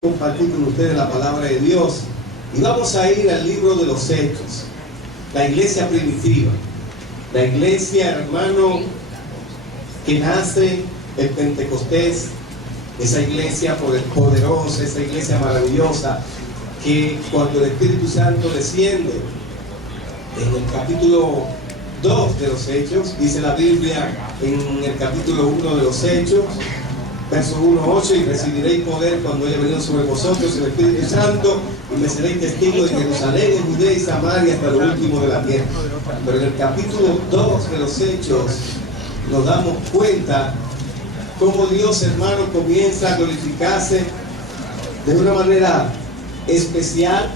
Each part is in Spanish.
Compartir con ustedes la palabra de Dios y vamos a ir al libro de los Hechos, la iglesia primitiva, la iglesia, hermano, que nace el Pentecostés, esa iglesia poderosa, esa iglesia maravillosa, que cuando el Espíritu Santo desciende, en el capítulo 2 de los Hechos, dice la Biblia en el capítulo 1 de los Hechos, verso 1:8, y recibiréis poder cuando haya venido sobre vosotros el Espíritu Santo, y me seréis testigos de Jerusalén, en Judea y Samaria, hasta lo último de la tierra. Pero en el capítulo 2 de los Hechos nos damos cuenta cómo Dios, hermano, comienza a glorificarse de una manera especial.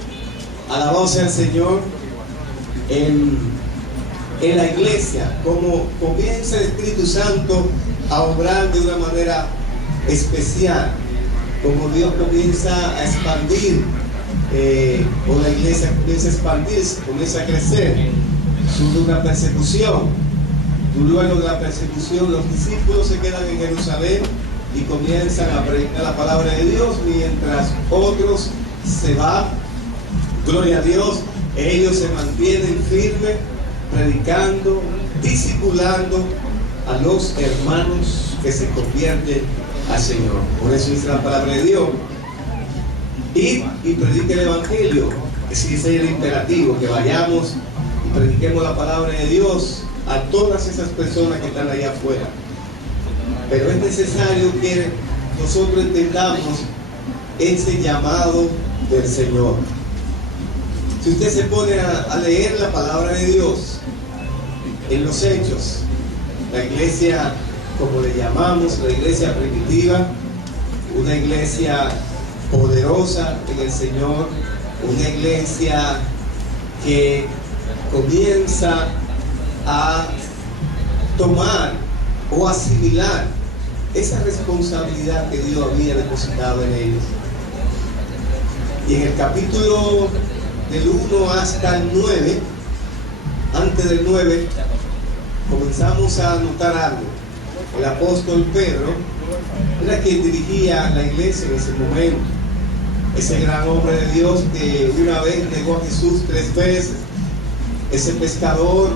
Alabado sea el Señor en la iglesia, como comienza el Espíritu Santo a obrar de una manera especial, como Dios comienza a expandir, o la iglesia comienza a expandirse, comienza a crecer. Surge una persecución. Luego de la persecución, los discípulos se quedan en Jerusalén y comienzan a predicar la palabra de Dios, mientras otros se van. Gloria a Dios, ellos se mantienen firmes, predicando, discipulando a los hermanos que se convierten al Señor. Por eso dice la palabra de Dios: id y predique el Evangelio. Ese es el imperativo, que vayamos y prediquemos la palabra de Dios a todas esas personas que están allá afuera. Pero es necesario que nosotros entendamos ese llamado del Señor. Si usted se pone a leer la palabra de Dios en los Hechos, la iglesia, como le llamamos, la iglesia primitiva, una iglesia poderosa en el Señor, una iglesia que comienza a tomar o asimilar esa responsabilidad que Dios había depositado en ellos. Y en el capítulo del 1 hasta el 9, antes del 9, comenzamos a notar algo. El apóstol Pedro era quien dirigía la iglesia en ese momento. Ese gran hombre de Dios que una vez negó a Jesús 3 veces. Ese pescador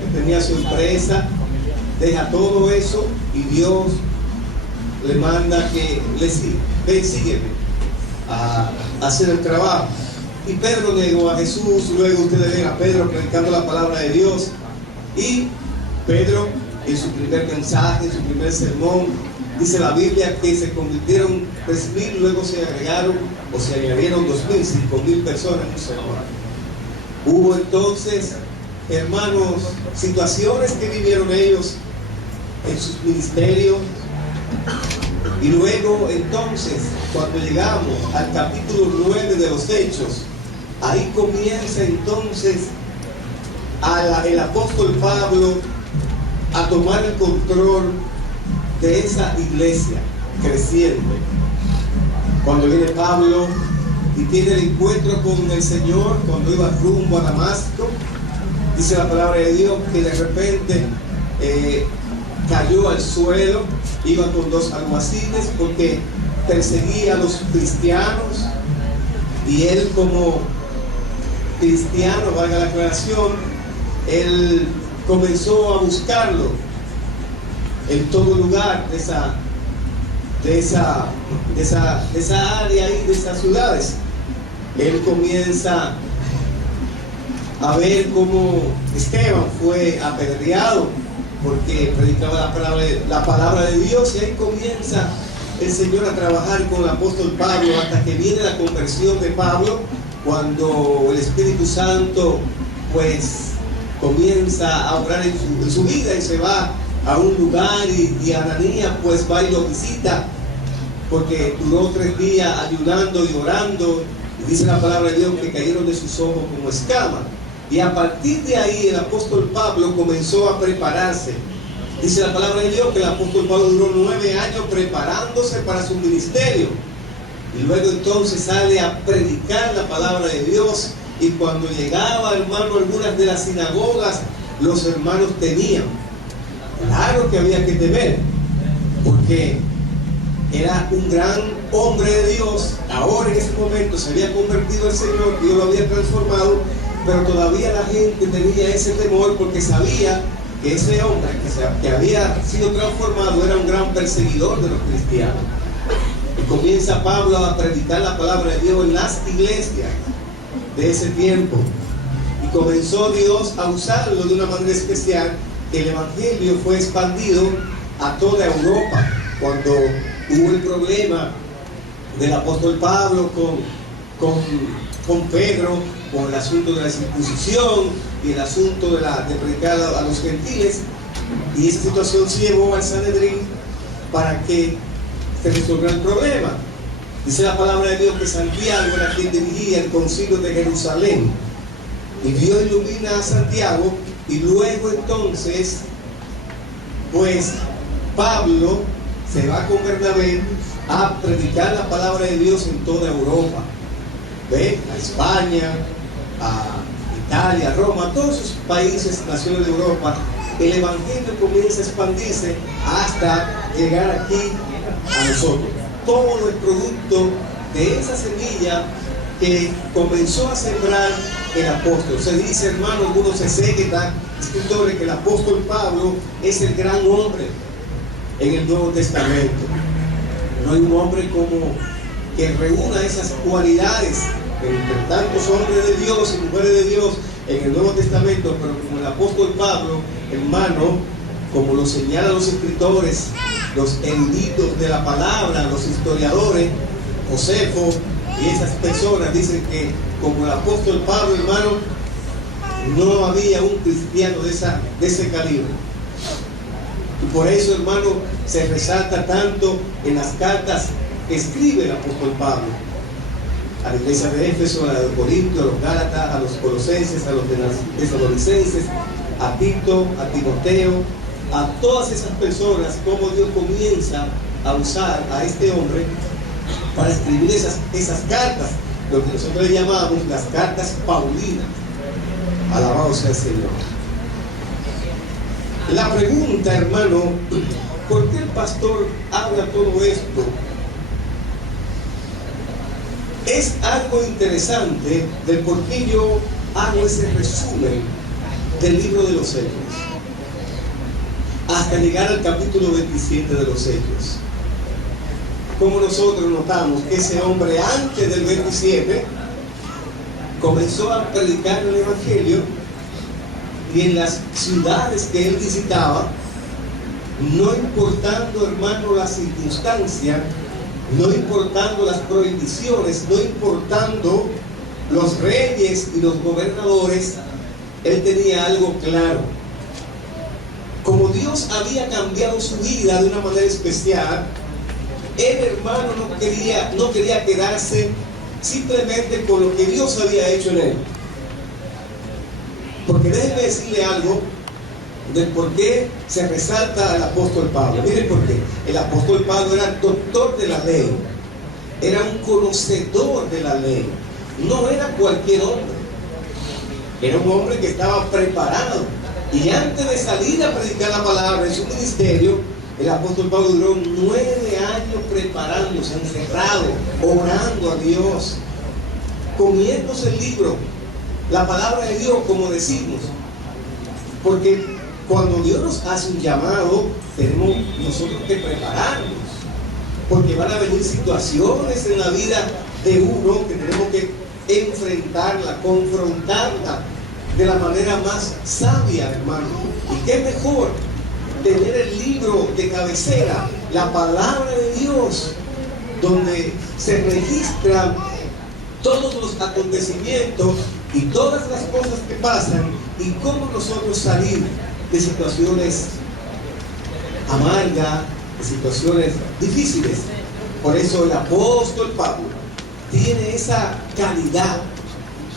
que tenía su empresa, deja todo eso y Dios le manda que le siga. Ven, sígueme a hacer el trabajo. Y Pedro negó a Jesús. Luego ustedes ven a Pedro predicando la palabra de Dios. Y Pedro, en su primer mensaje, en su primer sermón, dice la Biblia que se convirtieron 3,000, luego se agregaron o se añadieron 2,000, 5,000 personas en un sermón. Hubo entonces, hermanos, situaciones que vivieron ellos en sus ministerios. Y luego entonces, cuando llegamos al capítulo 9 de los Hechos, ahí comienza entonces el apóstol Pablo a tomar el control de esa iglesia creciente. Cuando viene Pablo y tiene el encuentro con el Señor, cuando iba rumbo a Damasco, dice la palabra de Dios que de repente cayó al suelo. Iba con 2 alguaciles porque perseguía a los cristianos, y él, como cristiano, valga la aclaración, él comenzó a buscarlo en todo lugar de esa área y de esas ciudades. Él comienza a ver cómo Esteban fue apedreado porque predicaba la palabra de Dios, y ahí comienza el Señor a trabajar con el apóstol Pablo hasta que viene la conversión de Pablo, cuando el Espíritu Santo pues comienza a obrar en su vida, y se va a un lugar y Ananías pues va y lo visita, porque duró 3 días ayunando y orando, y dice la palabra de Dios que cayeron de sus ojos como escamas. Y a partir de ahí el apóstol Pablo comenzó a prepararse. Dice la palabra de Dios que el apóstol Pablo duró 9 años preparándose para su ministerio, y luego entonces sale a predicar la palabra de Dios. Y cuando llegaba, hermano, algunas de las sinagogas, los hermanos temían. Claro que había que temer, porque era un gran hombre de Dios, ahora en ese momento se había convertido al Señor, Dios lo había transformado, pero todavía la gente tenía ese temor porque sabía que ese hombre que había sido transformado era un gran perseguidor de los cristianos. Y comienza Pablo a predicar la palabra de Dios en las iglesias de ese tiempo. Y comenzó Dios a usarlo de una manera especial, que el evangelio fue expandido a toda Europa. Cuando hubo el problema del apóstol Pablo con Pedro, con el asunto de la circuncisión y el asunto de predicar a los gentiles, y esa situación se llevó al Sanedrín para que se resolviera el problema. Dice la palabra de Dios que Santiago era quien dirigía el concilio de Jerusalén, y Dios ilumina a Santiago, y luego entonces pues Pablo se va con Bernabé a predicar la palabra de Dios en toda Europa. ¿Ve? A España, a Italia, a Roma, a todos esos países, naciones de Europa. El evangelio comienza a expandirse hasta llegar aquí a nosotros. Todo el producto de esa semilla que comenzó a sembrar el apóstol. Se dice, hermano, algunos exégetas, escritores, que el apóstol Pablo es el gran hombre en el Nuevo Testamento. No hay un hombre como que reúna esas cualidades entre tantos hombres de Dios y mujeres de Dios en el Nuevo Testamento, pero como el apóstol Pablo, hermano, como lo señalan los escritores, los eruditos de la palabra, los historiadores, Josefo y esas personas dicen que como el apóstol Pablo, hermano, no había un cristiano de ese calibre. Y por eso, hermano, se resalta tanto en las cartas que escribe el apóstol Pablo a la iglesia de Éfeso, a la de Corinto, a los Gálatas, a los Colosenses, a los Tesalonicenses, a Tito, a Timoteo, a todas esas personas, como Dios comienza a usar a este hombre para escribir esas cartas, lo que nosotros le llamamos las cartas paulinas. Alabado sea el Señor. La pregunta, hermano, ¿por qué el pastor habla todo esto? Es algo interesante del por qué yo hago ese resumen del libro de los Hechos hasta llegar al capítulo 27 de los Hechos. Como nosotros notamos que ese hombre antes del 27 comenzó a predicar el evangelio, y en las ciudades que él visitaba, no importando, hermano, la circunstancia, no importando las prohibiciones, no importando los reyes y los gobernadores, él tenía algo claro. Como Dios había cambiado su vida de una manera especial, él, hermano, no quería quedarse simplemente con lo que Dios había hecho en él. Porque déjenme decirle algo del por qué se resalta al apóstol Pablo. Miren por qué. El apóstol Pablo era doctor de la ley, era un conocedor de la ley, no era cualquier hombre, era un hombre que estaba preparado. Y antes de salir a predicar la palabra en su ministerio, el apóstol Pablo duró 9 años preparándose, encerrado, orando a Dios, comiéndose el libro, la palabra de Dios, como decimos. Porque cuando Dios nos hace un llamado, tenemos nosotros que prepararnos, porque van a venir situaciones en la vida de uno que tenemos que enfrentarla, confrontarla de la manera más sabia, hermano. Y qué mejor tener el libro de cabecera, la palabra de Dios, donde se registran todos los acontecimientos y todas las cosas que pasan, y cómo nosotros salir de situaciones amargas, de situaciones difíciles. Por eso el apóstol Pablo tiene esa calidad,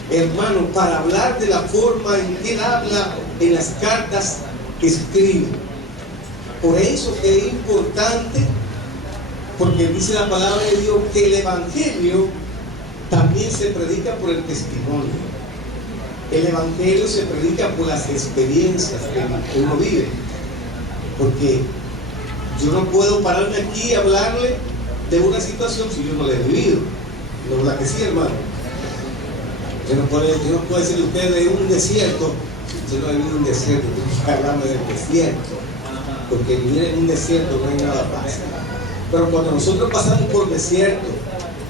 hermano, para hablar de la forma en que él habla en las cartas que escribe. Por eso es importante, porque dice la palabra de Dios que el evangelio también se predica por el testimonio. El evangelio se predica por las experiencias que uno vive. Porque yo no puedo pararme aquí y hablarle de una situación si yo no la he vivido. ¿No es la que sí, hermano? Yo no puedo decirle a usted de un desierto, si usted no ha vivido un desierto, tiene que hablarme del desierto, porque vivir en un desierto no hay nada fácil. Pero cuando nosotros pasamos por desierto,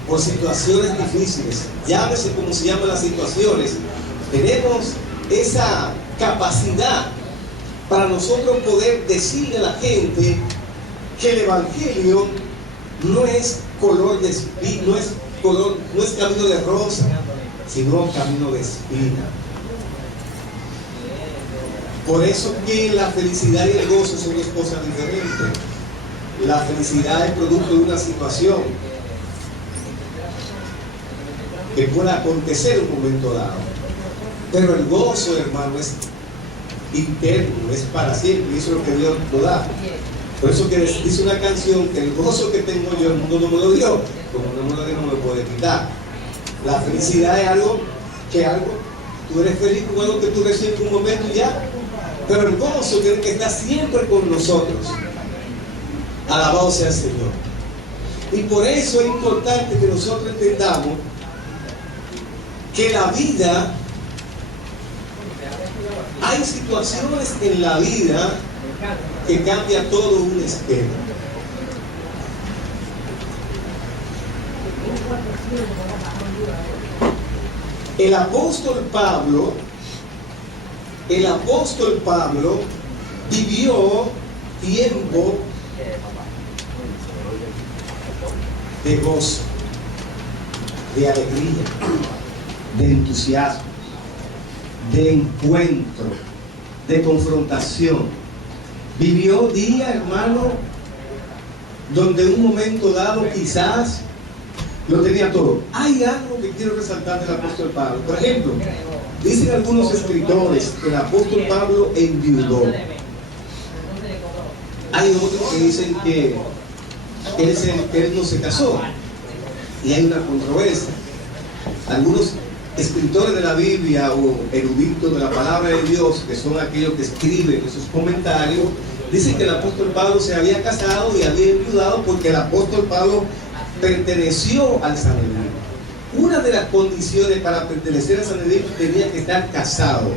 por situaciones difíciles, llámese como se llaman las situaciones, tenemos esa capacidad para nosotros poder decirle a la gente que el evangelio no es color de espina, no es camino de rosa, sino camino de espina. Por eso que la felicidad y el gozo son dos cosas diferentes. La felicidad es producto de una situación que pueda acontecer en un momento dado, pero el gozo, hermano, es interno, es para siempre, y eso es lo que Dios nos da. Por eso que dice una canción que el gozo que tengo yo, el mundo no me lo dio, como no me lo dio, no me lo puede quitar. La felicidad es tú eres feliz con algo que tú recibes en un momento y ya, pero el gozo tiene que estar siempre con nosotros. Alabado sea el Señor. Y por eso es importante que nosotros entendamos que la vida, hay situaciones en la vida que cambia todo un esquema. El apóstol Pablo vivió tiempo de gozo, de alegría, de entusiasmo, de encuentro, de confrontación. Vivió días, hermano, donde en un momento dado quizás lo tenía todo. Hay algo que quiero resaltar del apóstol Pablo. Por ejemplo, dicen algunos escritores que el apóstol Pablo enviudó. Hay otros que dicen que él no se casó, y hay una controversia. Algunos escritores de la Biblia o eruditos de la palabra de Dios, que son aquellos que escriben esos comentarios, dicen que el apóstol Pablo se había casado y había enviudado porque el apóstol Pablo perteneció al Sanedrín. Una de las condiciones para pertenecer al Sanedrín tenía que estar casado.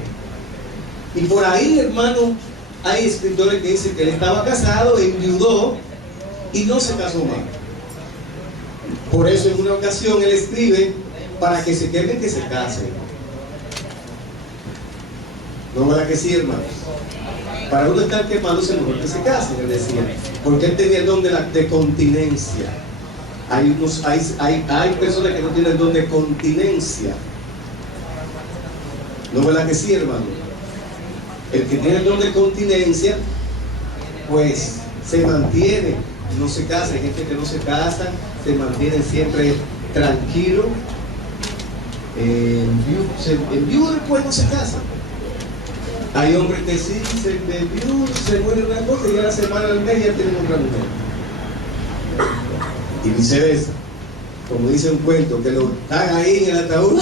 Y por ahí, hermano, hay escritores que dicen que él estaba casado, enviudó y no se casó más. Por eso en una ocasión él escribe: para que se quemen, que se casen. ¿No es verdad que sí, hermano? Para uno estar quemándose, mejor que se casen, él decía, porque él tenía el don de continencia. Hay personas que no tienen el don de continencia. ¿No es verdad que sí, hermano? El que tiene el don de continencia, pues se mantiene, no se casa. Hay gente que no se casa, se mantiene siempre tranquilo. En viudo después no se casa. Hay hombres que sí, se muere una cosa y a la semana al mes ya tienen otra mujer. Y viceversa. Como dice un cuento, que lo están ahí en el ataúd.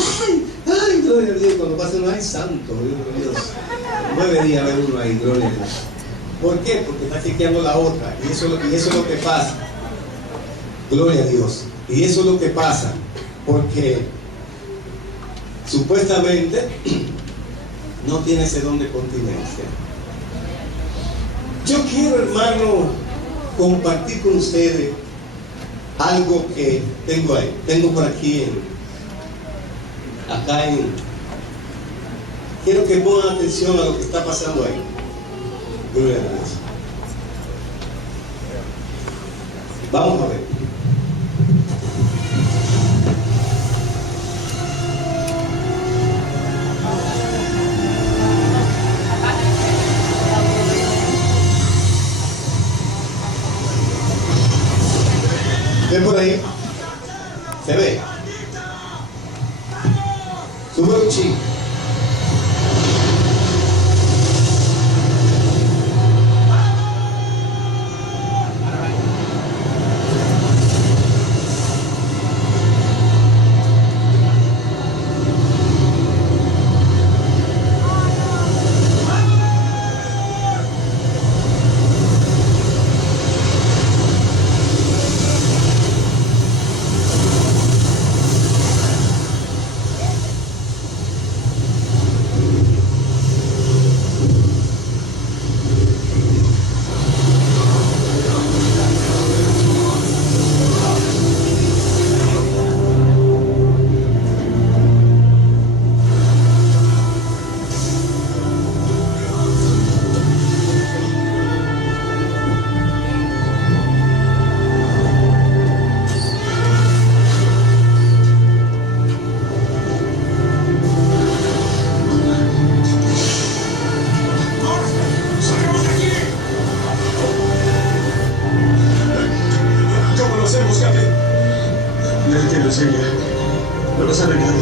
¡Ay, gloria a Dios! Cuando pasa uno, ¡ay, santo! Dios. 9 días ve uno ahí, gloria a Dios. ¿Por qué? Porque está chequeando la otra. Y eso es lo que pasa. Gloria a Dios. Y eso es lo que pasa. Porque supuestamente no tiene ese don de continencia. Yo quiero, hermano, compartir con ustedes algo que tengo ahí. Tengo por aquí, quiero que pongan atención a lo que está pasando ahí. Gloria a Dios. Vamos a ver. ¿Ven por ahí? ¿Se ve? Sube un chico. No lo sabe nadie.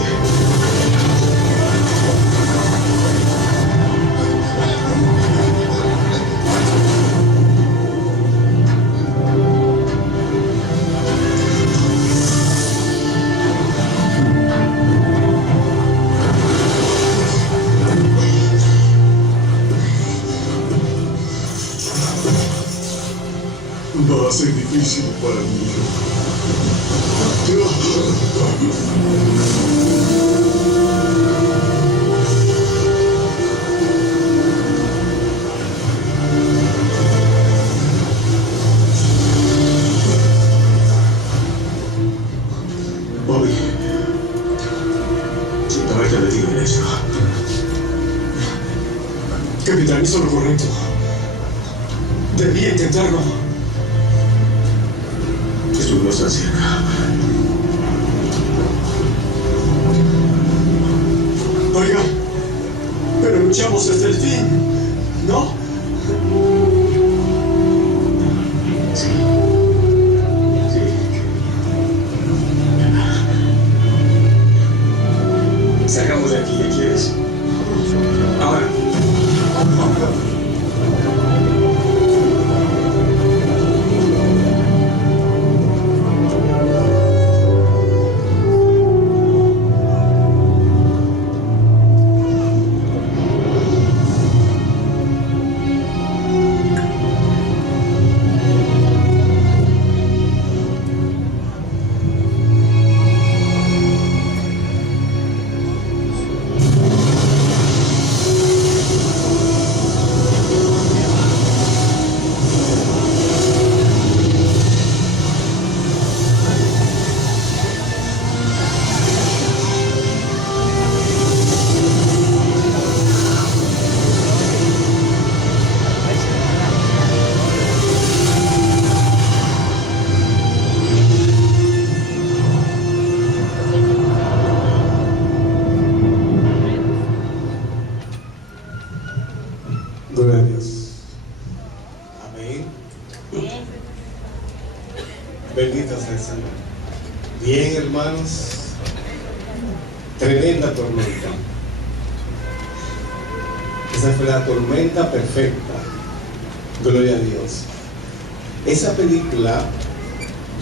Va a ser difícil para mí. Bobby, siento haberte metido en eso. Capitán, hizo lo correcto. Debía intentarlo. Estuvimos tan cerca. Oiga, pero luchamos hasta el fin, ¿no? Sí. Sí. Sacamos de aquí, ¿qué quieres? Ahora. Gloria a Dios. Amén. Bendito sea el Señor. Bien, hermanos. Tremenda tormenta. Esa fue la tormenta perfecta. Gloria a Dios. Esa película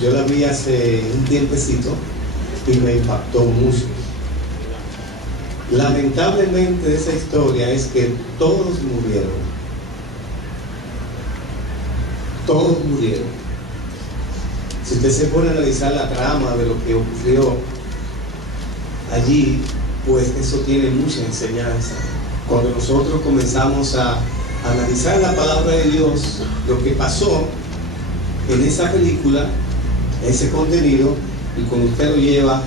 yo la vi hace un tiempecito y me impactó mucho. Lamentablemente esa historia es que todos murieron. Todos murieron. Si usted se pone a analizar la trama de lo que ocurrió allí, pues eso tiene mucha enseñanza. Cuando nosotros comenzamos a analizar la palabra de Dios, lo que pasó en esa película, ese contenido, y cuando usted lo lleva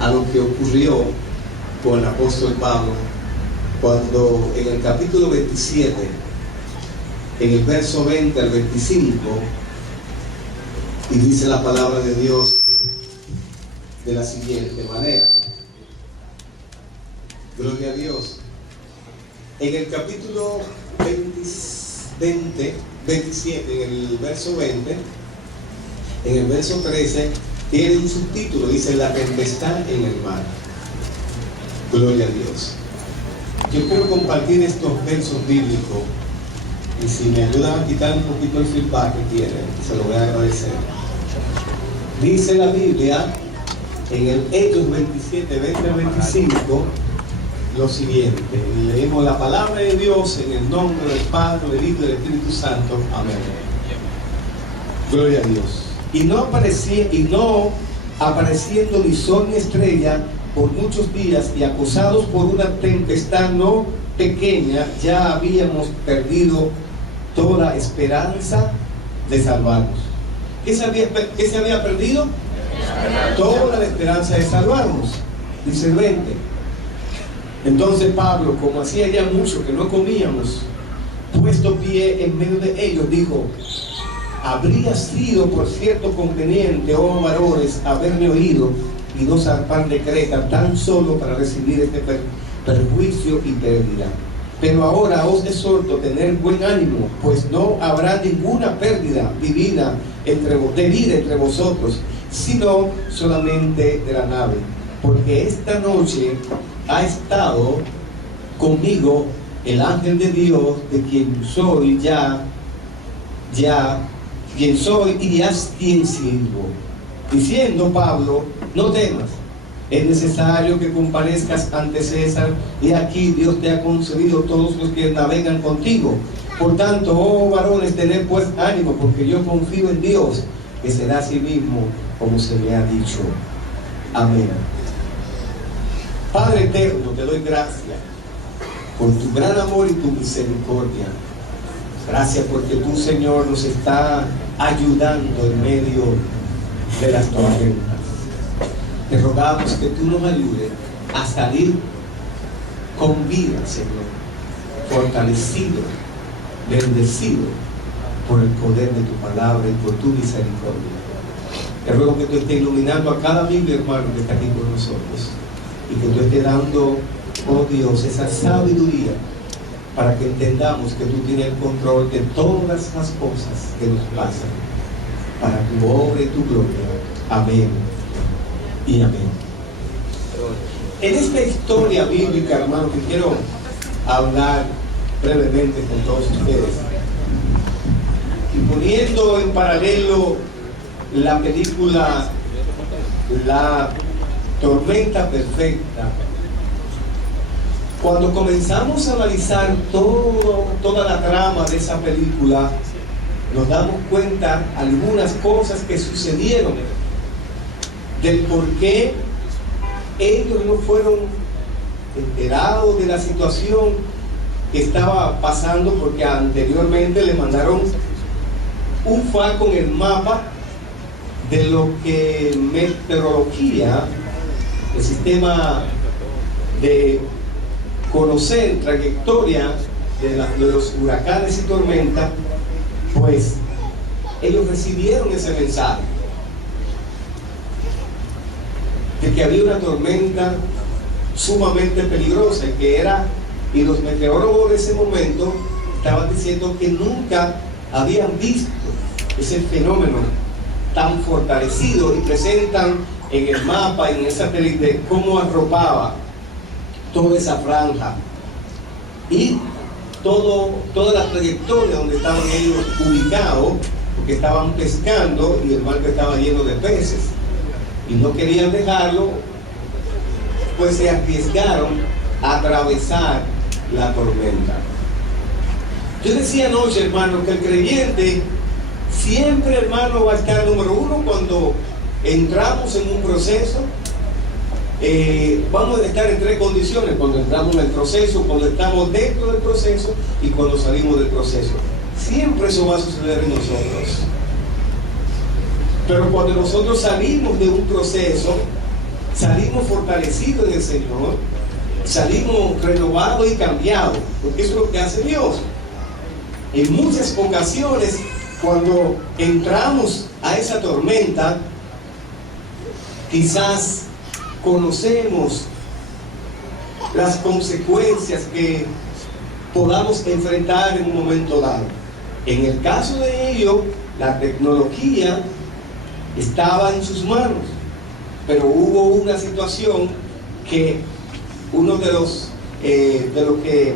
a lo que ocurrió con el apóstol Pablo, cuando en el capítulo 27, en el verso 20 al 25, y dice la palabra de Dios de la siguiente manera. Gloria a Dios. En el capítulo 27, en el verso 20, en el verso 13, tiene un subtítulo, dice la tempestad en el mar. Gloria a Dios. Yo quiero compartir estos versos bíblicos y si me ayudan a quitar un poquito el feedback que tienen, se lo voy a agradecer. Dice la Biblia en el Hechos 27, 20 al 25 lo siguiente, y leemos la palabra de Dios en el nombre del Padre, del Hijo y del Espíritu Santo. Amén. Gloria a Dios. Y no apareciendo ni sol ni estrella por muchos días, y acosados por una tempestad no pequeña, ya habíamos perdido toda esperanza de salvarnos. ¿Qué se había perdido? Toda la esperanza de salvarnos. Dice el 20. Entonces Pablo, como hacía ya mucho que no comíamos, puesto pie en medio de ellos, dijo: habría sido por cierto conveniente, oh varones, haberme oído y no zarpar de Creta tan solo para recibir este perjuicio y pérdida. Pero ahora os exhorto a tener buen ánimo, pues no habrá ninguna pérdida de vida entre vosotros, sino solamente de la nave. porque esta noche ha estado conmigo el ángel de Dios, de quien soy quien soy y a quien sirvo, diciendo Pablo: no temas, es necesario que comparezcas ante César, y aquí Dios te ha concedido todos los que navegan contigo. Por tanto, oh varones, tened pues ánimo, porque yo confío en Dios, que será así mismo como se me ha dicho. Amén. Padre eterno, te doy gracias por tu gran amor y tu misericordia. Gracias porque tú, Señor, nos está ayudando en medio de las tormentas. Te rogamos que tú nos ayudes a salir con vida, Señor, fortalecido, bendecido por el poder de tu palabra y por tu misericordia. Te ruego que tú estés iluminando a cada amigo y hermano que está aquí con nosotros, y que tú estés dando, oh Dios, esa sabiduría para que entendamos que tú tienes el control de todas las cosas que nos pasan, para tu obra y tu gloria. Amén y amén. En esta historia bíblica, hermano, que quiero hablar brevemente con todos ustedes, y poniendo en paralelo la película La Tormenta Perfecta, cuando comenzamos a analizar toda la trama de esa película, nos damos cuenta algunas cosas que sucedieron, del por qué ellos no fueron enterados de la situación que estaba pasando, porque anteriormente le mandaron un FA con el mapa de lo que meteorología, el sistema de conocer trayectoria de los huracanes y tormentas, pues ellos recibieron ese mensaje de que había una tormenta sumamente peligrosa y los meteorólogos de ese momento estaban diciendo que nunca habían visto ese fenómeno tan fortalecido, y presentan en el mapa, en el satélite, cómo arropaba toda esa franja y toda la trayectoria donde estaban ellos ubicados, porque estaban pescando y el barco estaba lleno de peces y no querían dejarlo, pues se arriesgaron a atravesar la tormenta. Yo decía anoche, hermano, que el creyente siempre, hermano, va a estar número uno cuando entramos en un proceso. Vamos a estar en tres condiciones: cuando entramos en el proceso, cuando estamos dentro del proceso y cuando salimos del proceso. Siempre eso va a suceder en nosotros. Pero cuando nosotros salimos de un proceso, salimos fortalecidos en el Señor, salimos renovados y cambiados, porque eso es lo que hace Dios. En muchas ocasiones, cuando entramos a esa tormenta, quizás conocemos las consecuencias que podamos enfrentar en un momento dado. En el caso de ellos, la tecnología estaba en sus manos, pero hubo una situación que uno de los que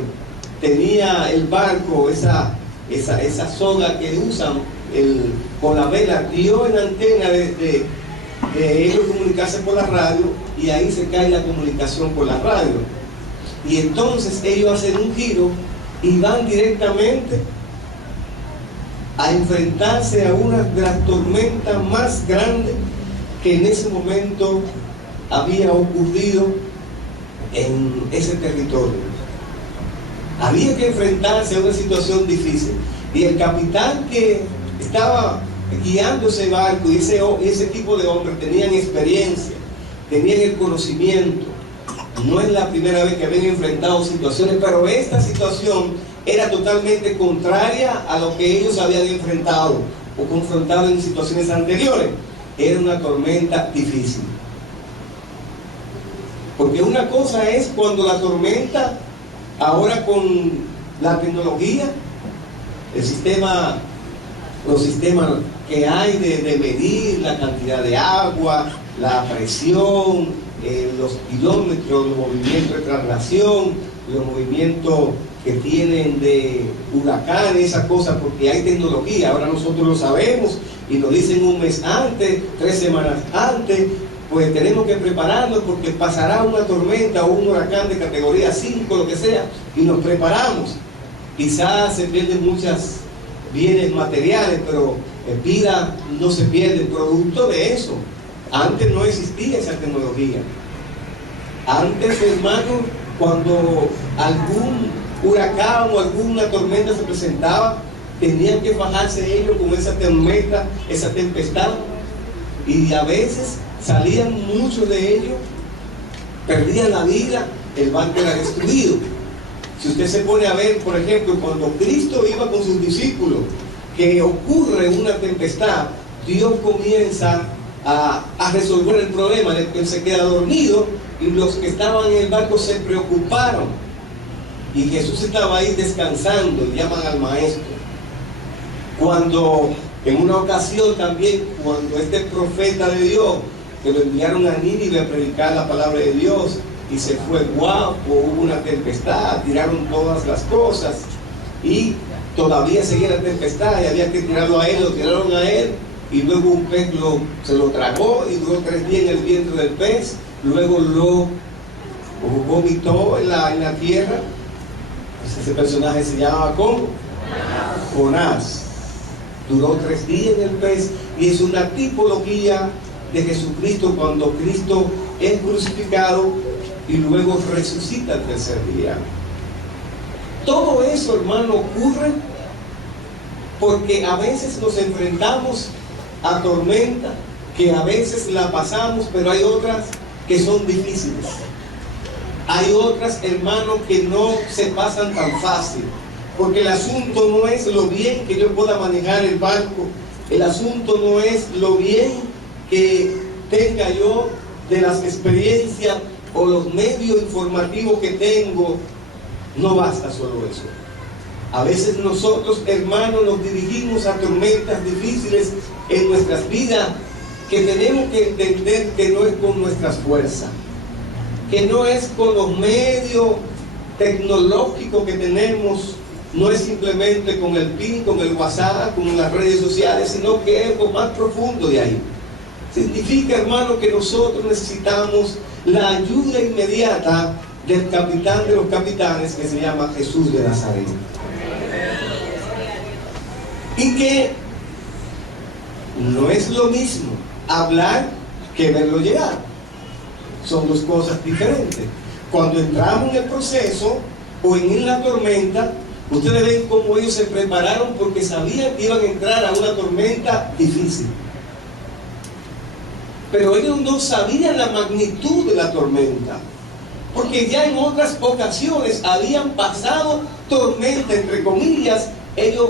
tenía el barco, esa soga que usan con la vela, dio en la antena de ellos comunicarse por la radio, y ahí se cae la comunicación por la radio, y entonces ellos hacen un giro y van directamente a enfrentarse a una de las tormentas más grandes que en ese momento había ocurrido en ese territorio. Había que enfrentarse a una situación difícil, y el capitán que estaba guiando ese barco y ese equipo de hombres tenían experiencia, tenían el conocimiento. No es la primera vez que habían enfrentado situaciones, pero esta situación era totalmente contraria a lo que ellos habían enfrentado o confrontado en situaciones anteriores. Era una tormenta difícil. Porque una cosa es cuando la tormenta, ahora con la tecnología, los sistemas que hay de medir la cantidad de agua, la presión, los kilómetros, los movimientos de traslación, los movimientos que tienen de huracanes, esas cosas, porque hay tecnología. Ahora nosotros lo sabemos y nos dicen un mes antes, 3 semanas antes, pues tenemos que prepararnos porque pasará una tormenta o un huracán de categoría 5, lo que sea, y nos preparamos. Quizás se pierden muchos bienes materiales, pero vida no se pierde producto de eso. Antes no existía esa tecnología. Antes, hermano, cuando algún huracán o alguna tormenta se presentaba, tenían que bajarse ellos con esa tormenta, esa tempestad, y a veces salían muchos de ellos, perdían la vida, el barco era destruido. Si usted se pone a ver, por ejemplo, cuando Cristo iba con sus discípulos, que ocurre una tempestad, Dios comienza a resolver el problema. Él se queda dormido y los que estaban en el barco se preocuparon, y Jesús estaba ahí descansando, y llaman al maestro. Cuando en una ocasión también, cuando este profeta de Dios, que lo enviaron a Nínive a predicar la palabra de Dios, y se fue guapo, hubo una tempestad, tiraron todas las cosas, y todavía seguía la tempestad, y había que tirarlo a él, lo tiraron a él, y luego un pez se lo tragó, y duró 3 días en el vientre del pez, luego lo vomitó en la tierra. Ese personaje se llamaba ¿cómo? Jonás. Duró 3 días en el pez, y es una tipología de Jesucristo cuando Cristo es crucificado y luego resucita el 3er día. Todo eso, hermano, ocurre porque a veces nos enfrentamos a tormentas que a veces la pasamos, pero hay otras que son difíciles. Hay otras, hermano, que no se pasan tan fácil, porque el asunto no es lo bien que yo pueda manejar el barco, el asunto no es lo bien que tenga yo de las experiencias o los medios informativos que tengo. No basta solo eso. A veces nosotros, hermanos, nos dirigimos a tormentas difíciles en nuestras vidas, que tenemos que entender que no es con nuestras fuerzas, que no es con los medios tecnológicos que tenemos, no es simplemente con el PIN, con el WhatsApp, con las redes sociales, sino que es algo más profundo de ahí. Significa, hermano, que nosotros necesitamos la ayuda inmediata del capitán de los capitanes, que se llama Jesús de Nazaret. Y que no es lo mismo hablar que verlo llegar. Son 2 cosas diferentes. Cuando entramos en el proceso o en la tormenta, ustedes ven cómo ellos se prepararon porque sabían que iban a entrar a una tormenta difícil. Pero ellos no sabían la magnitud de la tormenta, porque ya en otras ocasiones habían pasado tormenta, entre comillas. Ellos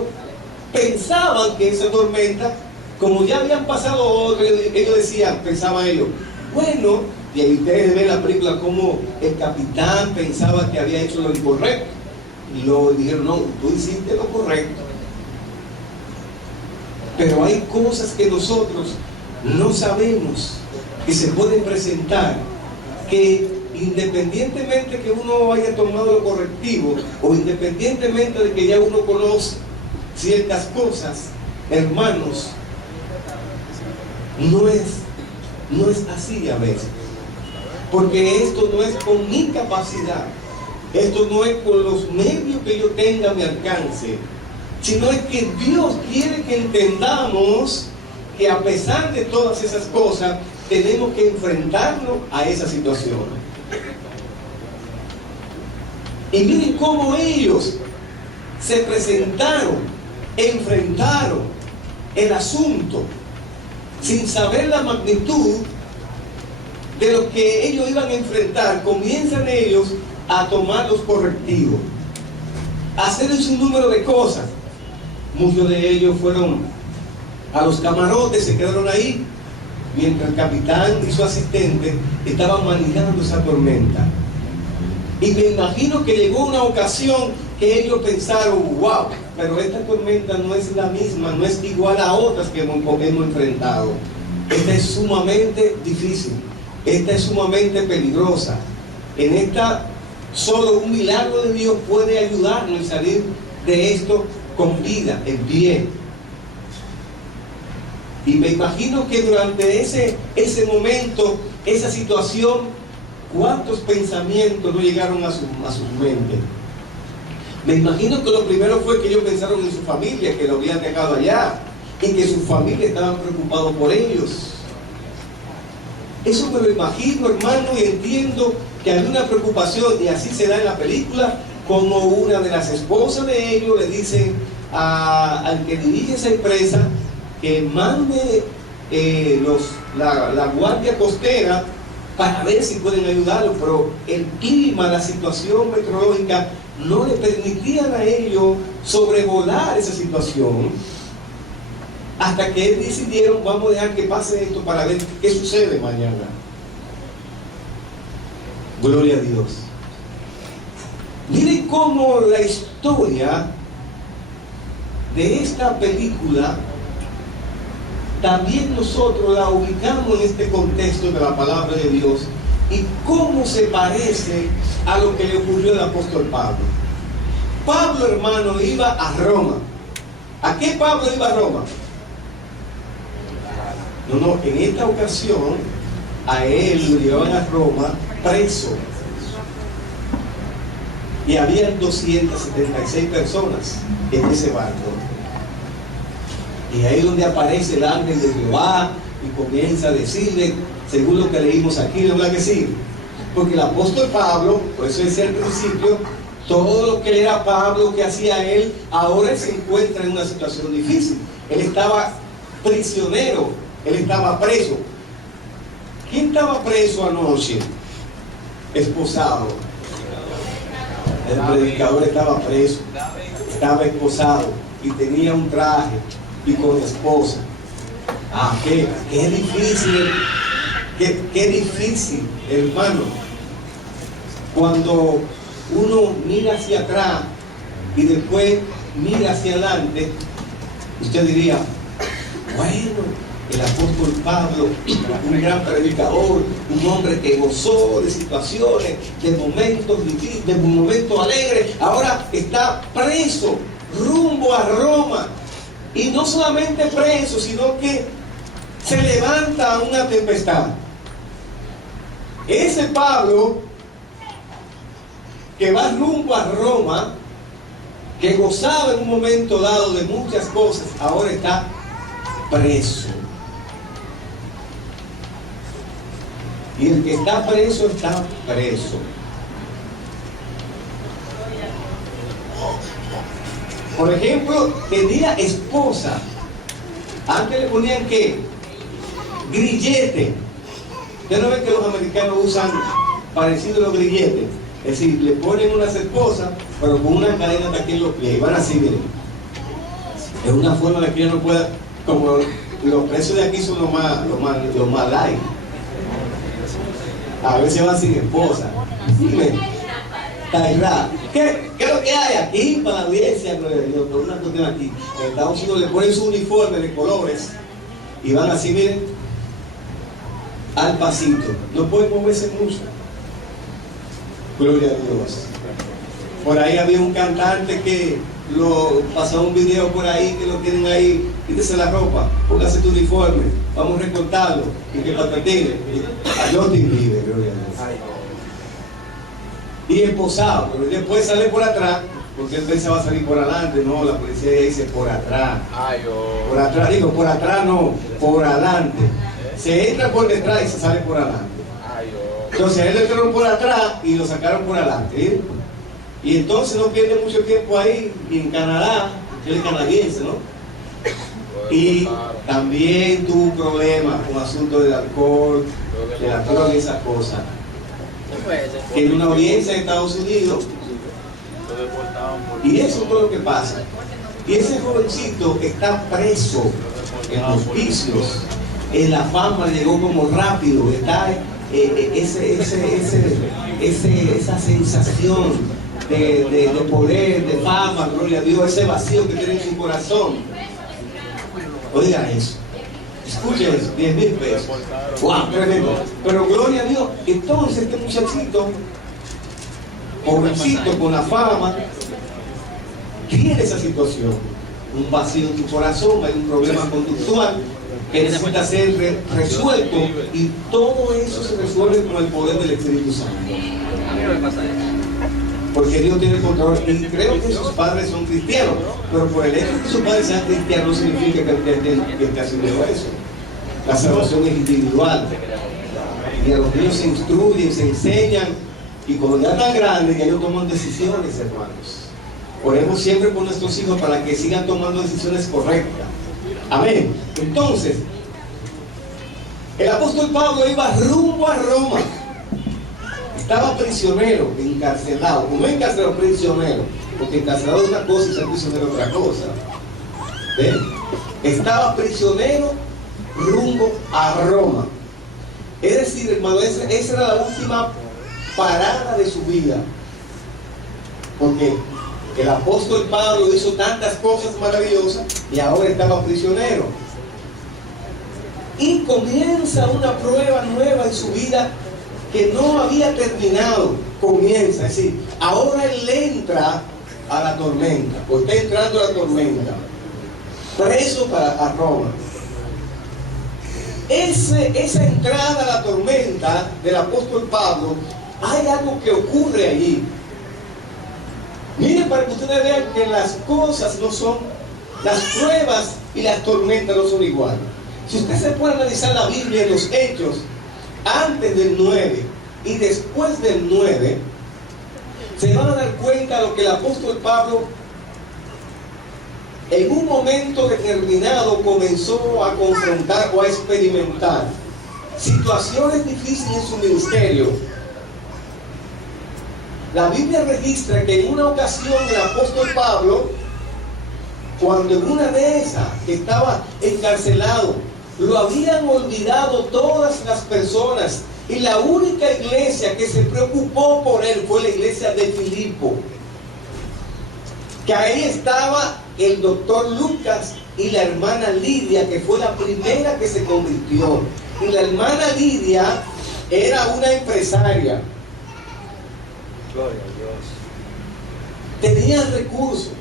pensaban que esa tormenta, como ya habían pasado otras, ellos decían, pensaban ellos, bueno, y ahí ustedes ven la película como el capitán pensaba que había hecho lo incorrecto, y luego dijeron, no, tú hiciste lo correcto. Pero hay cosas que nosotros no sabemos que se pueden presentar, que independientemente que uno haya tomado lo correctivo, o independientemente de que ya uno conoce ciertas cosas, hermanos, no es así a veces. Porque esto no es con mi capacidad, esto no es con los medios que yo tenga a mi alcance, sino es que Dios quiere que entendamos que a pesar de todas esas cosas, tenemos que enfrentarnos a esa situación. Y miren cómo ellos se presentaron, enfrentaron el asunto sin saber la magnitud de lo que ellos iban a enfrentar. Comienzan ellos a tomar los correctivos, a hacer un número de cosas. Muchos de ellos fueron a los camarotes, se quedaron ahí, mientras el capitán y su asistente estaban manejando esa tormenta. Y me imagino que llegó una ocasión que ellos pensaron, wow, pero esta tormenta no es la misma, no es igual a otras que hemos enfrentado. Esta es sumamente difícil, esta es sumamente peligrosa. En esta, solo un milagro de Dios puede ayudarnos y salir de esto con vida, en pie. Y me imagino que durante ese momento, esa situación, ¿cuántos pensamientos no llegaron a su mente? Me imagino que lo primero fue que ellos pensaron en su familia, que lo habían dejado allá, y que su familia estaban preocupados por ellos. Eso me lo imagino, hermano, y entiendo que hay una preocupación, y así se da en la película, como una de las esposas de ellos le dice al que dirige esa empresa que mande la guardia costera para ver si pueden ayudarlo, pero el clima, la situación meteorológica no le permitían a ellos sobrevolar esa situación, hasta que decidieron, vamos a dejar que pase esto para ver qué sucede mañana. Gloria a Dios. Miren cómo la historia de esta película también nosotros la ubicamos en este contexto de la palabra de Dios, y cómo se parece a lo que le ocurrió al apóstol Pablo. Pablo, hermano, iba a Roma. ¿A qué Pablo iba a Roma? No, en esta ocasión a él lo llevaban a Roma preso. Y había 276 personas en ese barco. Y ahí es donde aparece el ángel de Jehová y comienza a decirle, según lo que leímos aquí, ¿no es verdad que sí? Porque el apóstol Pablo, por eso decía al principio, todo lo que era Pablo, que hacía él, ahora él se encuentra en una situación difícil. Él estaba prisionero, él estaba preso. ¿Quién estaba preso anoche? Esposado. El predicador estaba preso, estaba esposado y tenía un traje y con esposa. Qué difícil, qué difícil, hermano, cuando uno mira hacia atrás y después mira hacia adelante. Usted diría, bueno, el apóstol Pablo, un gran predicador, un hombre que gozó de situaciones, de momentos difíciles, de momentos alegres, ahora está preso, rumbo a Roma. Y no solamente preso, sino que se levanta una tempestad. Ese Pablo que va rumbo a Roma, que gozaba en un momento dado de muchas cosas, ahora está preso. Y el que está preso, está preso. Por ejemplo, tenía esposa. Antes le ponían ¿qué? Grillete. Ustedes no ven que los americanos usan parecido a los grilletes. Es decir, le ponen unas esposas, pero con una cadena hasta aquí en los pies. Y van así, miren. Es una forma de que ella no pueda, como los presos de aquí son los más light. A veces van sin esposa. ¿Qué es lo que hay aquí para la audiencia? Por una cuestión aquí. En Estados Unidos le ponen su uniforme de colores y van así, miren, al pasito. No pueden moverse mucho. Gloria a Dios. Por ahí había un cantante que lo pasó un video por ahí, que lo tienen ahí, quítese la ropa, póngase tu uniforme, vamos a recortarlo, y que patatine, a Justin Bieber, gloria a Dios. Y esposado, pero después sale por atrás, porque él pensaba salir por adelante. No, la policía dice por atrás. Por atrás, digo, por atrás no, por adelante. Se entra por detrás y se sale por adelante. Entonces a él le entraron por atrás y lo sacaron por adelante, ¿sí? Y entonces no pierde mucho tiempo ahí, y en Canadá, él es canadiense, ¿no? Y también tuvo problemas con asuntos del alcohol, de la droga y esas cosas. Tiene una audiencia en Estados Unidos, y eso es todo lo que pasa. Y ese jovencito está preso en los vicios, en la fama le llegó como rápido, está esa sensación de poder, de fama, gloria a Dios, ese vacío que tiene en su corazón. Oiga eso, Escuchen eso, 10,000 pesos. ¡Wow! Tremendo. Pero gloria a Dios. Entonces este muchachito, pobrecito, con la fama, tiene esa situación. Un vacío en tu corazón, hay un problema conductual que necesita ser resuelto, y todo eso se resuelve con el poder del Espíritu Santo. Porque Dios tiene control, y creo que sus padres son cristianos, pero por el hecho de que sus padres sean cristianos no significa que esté haciendo eso. La salvación es individual, y a los niños se instruyen, se enseñan, y cuando ya están grandes, ya ellos toman decisiones, hermanos. Oremos siempre por nuestros hijos para que sigan tomando decisiones correctas. Amén. Entonces, el apóstol Pablo iba rumbo a Roma. Estaba prisionero, encarcelado. No encarcelado, prisionero. Porque encarcelado es una cosa y ser prisionero es otra cosa. ¿Ven? Estaba prisionero rumbo a Roma. Es decir, hermano, esa era la última parada de su vida. Porque el apóstol Pablo hizo tantas cosas maravillosas y ahora estaba prisionero. Y comienza una prueba nueva en su vida que no había terminado. Comienza, es decir, ahora él entra a la tormenta, o está entrando a la tormenta, preso a Roma. Esa entrada a la tormenta del apóstol Pablo, hay algo que ocurre allí. Miren, para que ustedes vean que las cosas no son, las pruebas y las tormentas no son iguales. Si usted se puede analizar la Biblia en los Hechos, antes del 9 y después del 9, se van a dar cuenta de lo que el apóstol Pablo en un momento determinado comenzó a confrontar o a experimentar situaciones difíciles en su ministerio. La Biblia registra que en una ocasión el apóstol Pablo, cuando en una de esas que estaba encarcelado, lo habían olvidado todas las personas, y la única iglesia que se preocupó por él fue la iglesia de Filipo, que ahí estaba el doctor Lucas y la hermana Lidia, que fue la primera que se convirtió. Y la hermana Lidia era una empresaria. Gloria a Dios. Tenía recursos.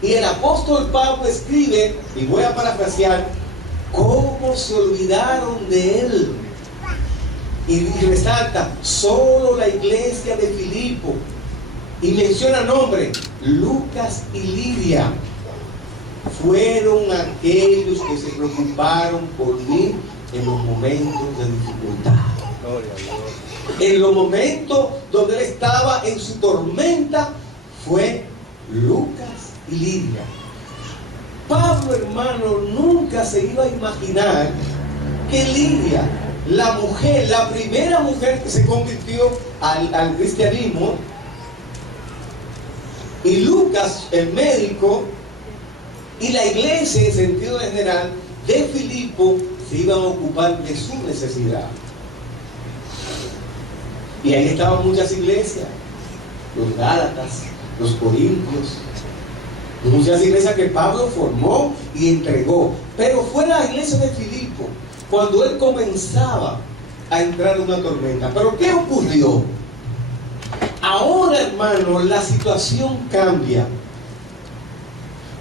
Y el apóstol Pablo escribe, y voy a parafrasear, cómo se olvidaron de él. Y resalta, solo la iglesia de Filipo. Y menciona nombre, Lucas y Lidia. Fueron aquellos que se preocuparon por mí en los momentos de dificultad. Gloria a Dios. En los momentos donde él estaba en su tormenta, fue Lucas y Lidia. Pablo, hermano, nunca se iba a imaginar que Lidia, la mujer, la primera mujer que se convirtió al cristianismo, y Lucas, el médico, y la iglesia en sentido general de Filipo, se iban a ocupar de su necesidad. Y ahí estaban muchas iglesias, los Gálatas, los Corintios, muchas iglesias que Pablo formó y entregó. Pero fue la iglesia de Filipo cuando él comenzaba a entrar en una tormenta. Pero ¿qué ocurrió? Ahora, hermano, la situación cambia.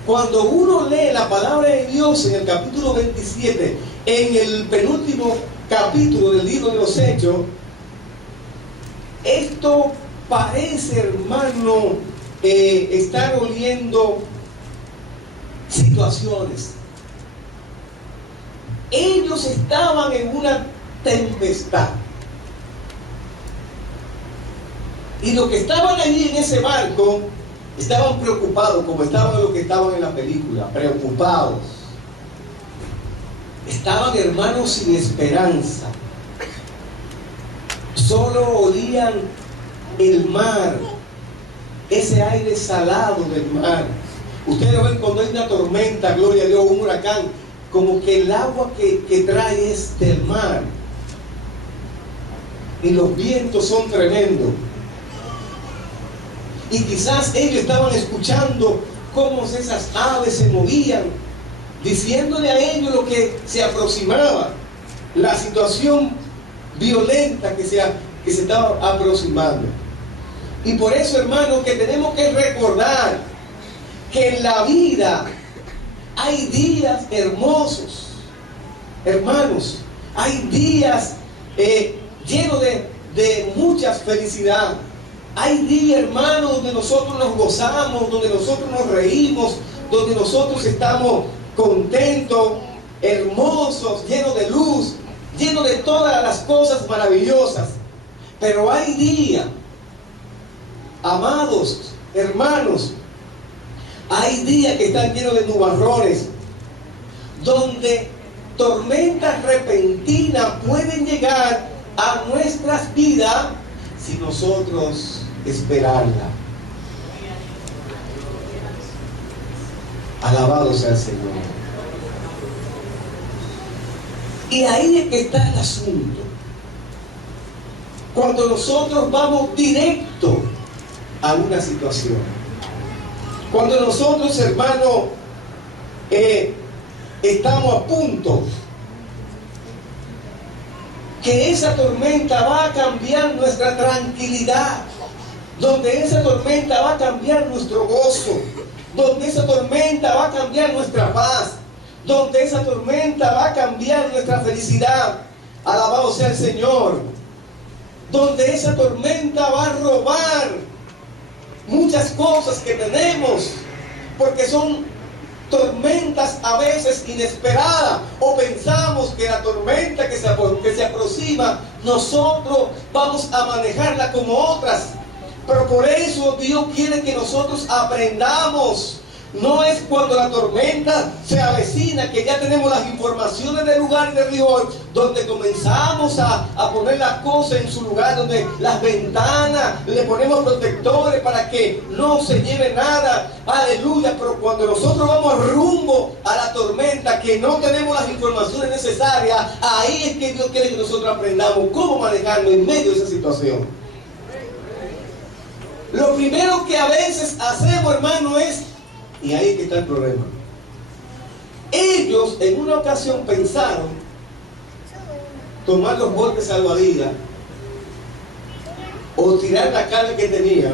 Cuando uno lee la palabra de Dios en el capítulo 27, en el penúltimo capítulo del libro de los Hechos, esto parece, hermano, estar oliendo situaciones. Ellos estaban en una tempestad. Y los que estaban allí en ese barco estaban preocupados, como estaban los que estaban en la película, preocupados. Estaban, hermanos, sin esperanza. Solo olían el mar, ese aire salado del mar. Ustedes ven cuando hay una tormenta, gloria a Dios, un huracán, como que el agua que trae es del mar. Y los vientos son tremendos. Y quizás ellos estaban escuchando cómo esas aves se movían diciéndole a ellos lo que se aproximaba, la situación violenta que se estaba aproximando. Y por eso, hermanos, que tenemos que recordar que en la vida hay días hermosos, hermanos, hay días llenos de mucha felicidad. Hay días, hermanos, donde nosotros nos gozamos, donde nosotros nos reímos, donde nosotros estamos contentos, hermosos, llenos de luz, llenos de todas las cosas maravillosas. Pero hay días, amados hermanos, hay días que están llenos de nubarrones, donde tormentas repentinas pueden llegar a nuestras vidas si nosotros esperarla. Alabado sea el Señor. Y ahí es que está el asunto. Cuando nosotros vamos directo a una situación, cuando nosotros, hermanos, estamos a punto, que esa tormenta va a cambiar nuestra tranquilidad, donde esa tormenta va a cambiar nuestro gozo, donde esa tormenta va a cambiar nuestra paz, donde esa tormenta va a cambiar nuestra felicidad. Alabado sea el Señor. Donde esa tormenta va a robar muchas cosas que tenemos, porque son tormentas a veces inesperadas, o pensamos que la tormenta que se aproxima, nosotros vamos a manejarla como otras. Pero por eso Dios quiere que nosotros aprendamos. No es cuando la tormenta se avecina, que ya tenemos las informaciones del lugar y de rigor, donde comenzamos a poner las cosas en su lugar, donde las ventanas le ponemos protectores para que no se lleve nada. Aleluya. Pero cuando nosotros vamos rumbo a la tormenta, que no tenemos las informaciones necesarias, ahí es que Dios quiere que nosotros aprendamos cómo manejarlo en medio de esa situación. Lo primero que a veces hacemos, hermano, es, y ahí es que está el problema. Ellos en una ocasión pensaron tomar los botes salvavidas o tirar la carga que tenían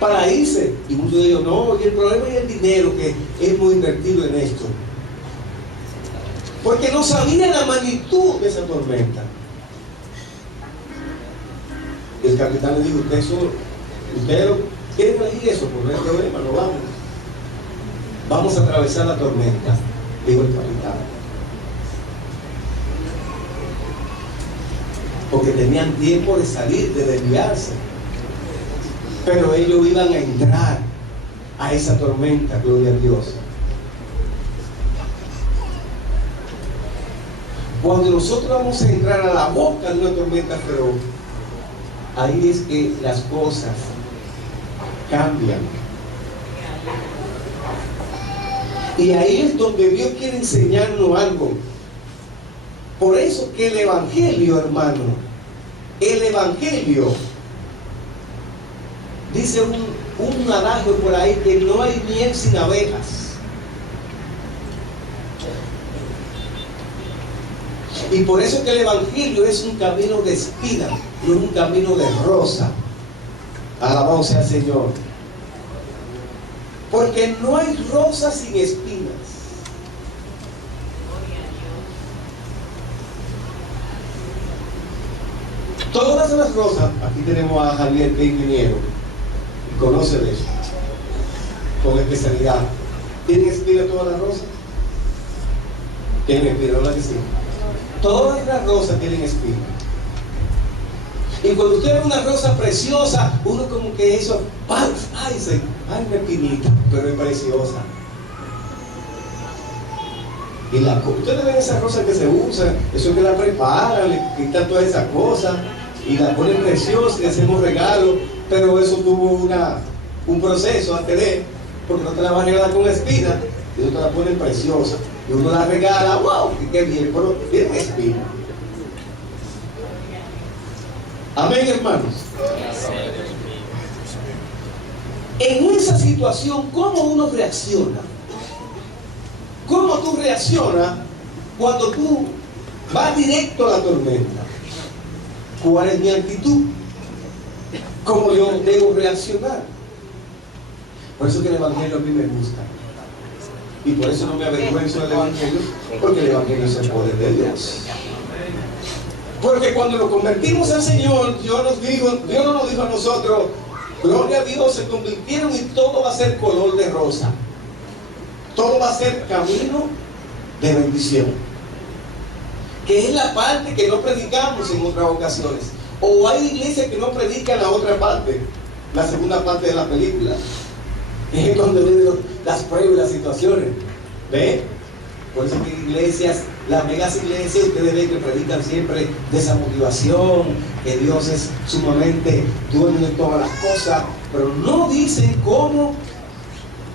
para irse. Y muchos de ellos, no, y el problema es el dinero que hemos invertido en esto. Porque no sabían la magnitud de esa tormenta. Y el capitán le dijo, ustedes quieren elegir eso, pues no hay problema, no vamos. Vamos a atravesar la tormenta, dijo el capitán. Porque tenían tiempo de salir, de desviarse. Pero ellos iban a entrar a esa tormenta, gloria a Dios. Cuando nosotros vamos a entrar a la boca de una tormenta feroz, ahí es que las cosas cambian. Y ahí es donde Dios quiere enseñarnos algo. Por eso que el Evangelio, hermano, el Evangelio, dice un adagio por ahí, que no hay miel sin abejas. Y por eso que el Evangelio es un camino de espina, no es un camino de rosa. Alabado sea el Señor. Porque no hay rosas sin espinas. Todas las rosas, aquí tenemos a Javier, que es ingeniero, y conoce de eso, con especialidad. ¿Tienen espinas todas las rosas? ¿Tienen espinas? ¿Verdad que sí? Todas las rosas tienen espinas. Y cuando usted ve una rosa preciosa, uno como que eso, ay, una espinita, pero es preciosa. Y ustedes ven esas rosas que se usan, eso que la preparan, le quitan todas esas cosas y la ponen preciosa y hacemos regalos, pero eso tuvo un proceso antes de, porque no te la van a regalar con espina, y uno te la ponen preciosa, y uno la regala, wow, qué bien, pero tiene espina. Amén, hermanos. En esa situación, ¿cómo uno reacciona? ¿Cómo tú reaccionas cuando tú vas directo a la tormenta? ¿Cuál es mi actitud? ¿Cómo yo debo reaccionar? Por eso que el Evangelio a mí me gusta. Y por eso no me avergüenzo del Evangelio, porque el Evangelio es el poder de Dios. Porque cuando nos convertimos al Señor, Dios no nos dijo a nosotros, gloria a Dios, se convirtieron y todo va a ser color de rosa. Todo va a ser camino de bendición. Que es la parte que no predicamos en otras ocasiones. O hay iglesias que no predican la otra parte, la segunda parte de la película. Es donde viven las pruebas y las situaciones. ¿Ve? Por eso que iglesias, las megas iglesias, ustedes ven que predican siempre de esa motivación, que Dios es sumamente dueño de todas las cosas, pero no dicen cómo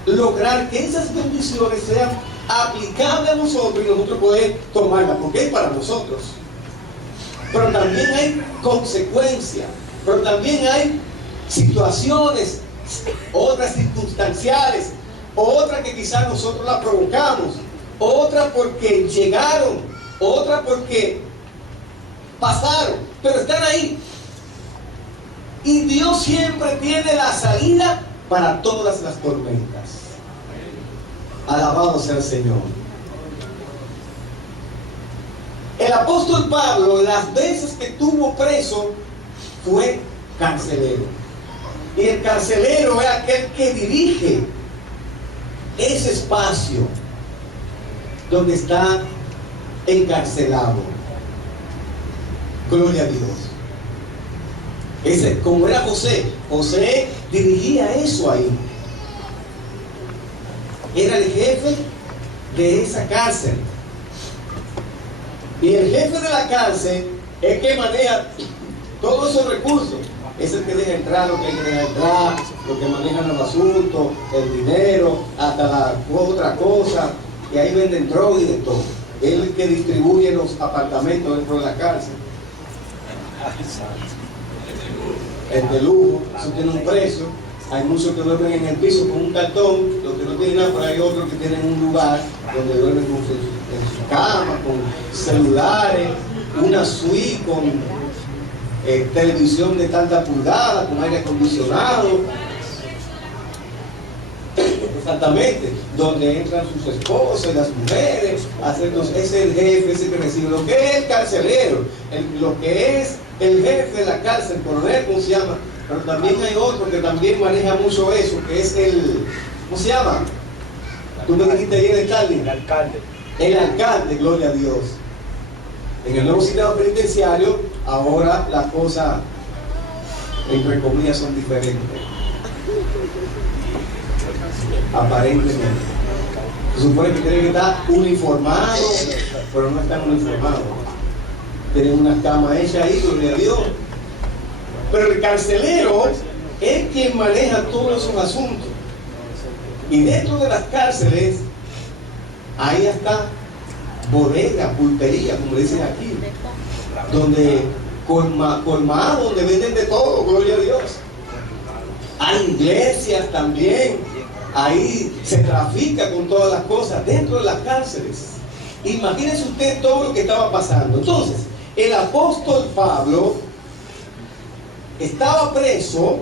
lograr que esas bendiciones sean aplicables a nosotros y nosotros poder tomarlas, porque es para nosotros. Pero también hay consecuencias, pero también hay situaciones, otras circunstanciales, otras que quizás nosotros las provocamos, otras porque llegaron, otras porque pasaron, pero están ahí. Y Dios siempre tiene la salida para todas las tormentas. Alabado sea el Señor. El apóstol Pablo, las veces que estuvo preso, fue carcelero. Y el carcelero es aquel que dirige ese espacio donde está encarcelado. Gloria a Dios. Como era José dirigía eso ahí. Era el jefe de esa cárcel. Y el jefe de la cárcel es el que maneja todos esos recursos. Es el que deja entrar lo que hay que dejar entrar, lo que manejan los asuntos, el dinero, hasta la otra cosa. Y ahí venden droga y de todo. Él es el que distribuye los apartamentos dentro de la cárcel. El de lujo, eso tiene un precio. Hay muchos que duermen en el piso con un cartón, los que no tienen nada, pero hay otros que tienen un lugar donde duermen en su cama, con celulares, una suite con televisión de tanta pulgada, con aire acondicionado. Exactamente, donde entran sus esposas, las mujeres, entonces ese es el jefe, ese que recibe, lo que es el carcelero, lo que es el jefe de la cárcel, el coronel, ¿cómo se llama? Pero también hay otro que también maneja mucho eso, que es el, ¿cómo se llama? Tú me dijiste ayer de Cali. El alcalde. El alcalde, gloria a Dios. En el nuevo sistema penitenciario, ahora las cosas, entre comillas, son diferentes. Aparentemente. Se supone que tienen que estar uniformados, pero no están uniformados. Tienen una cama hecha ahí, gloria a Dios. Pero el carcelero es quien maneja todos esos asuntos. Y dentro de las cárceles, ahí está bodega, pulpería, como dicen aquí, donde colmado, donde venden de todo, gloria a Dios. Hay iglesias también, ahí se trafica con todas las cosas dentro de las cárceles. Imagínense usted todo lo que estaba pasando. Entonces, el apóstol Pablo estaba preso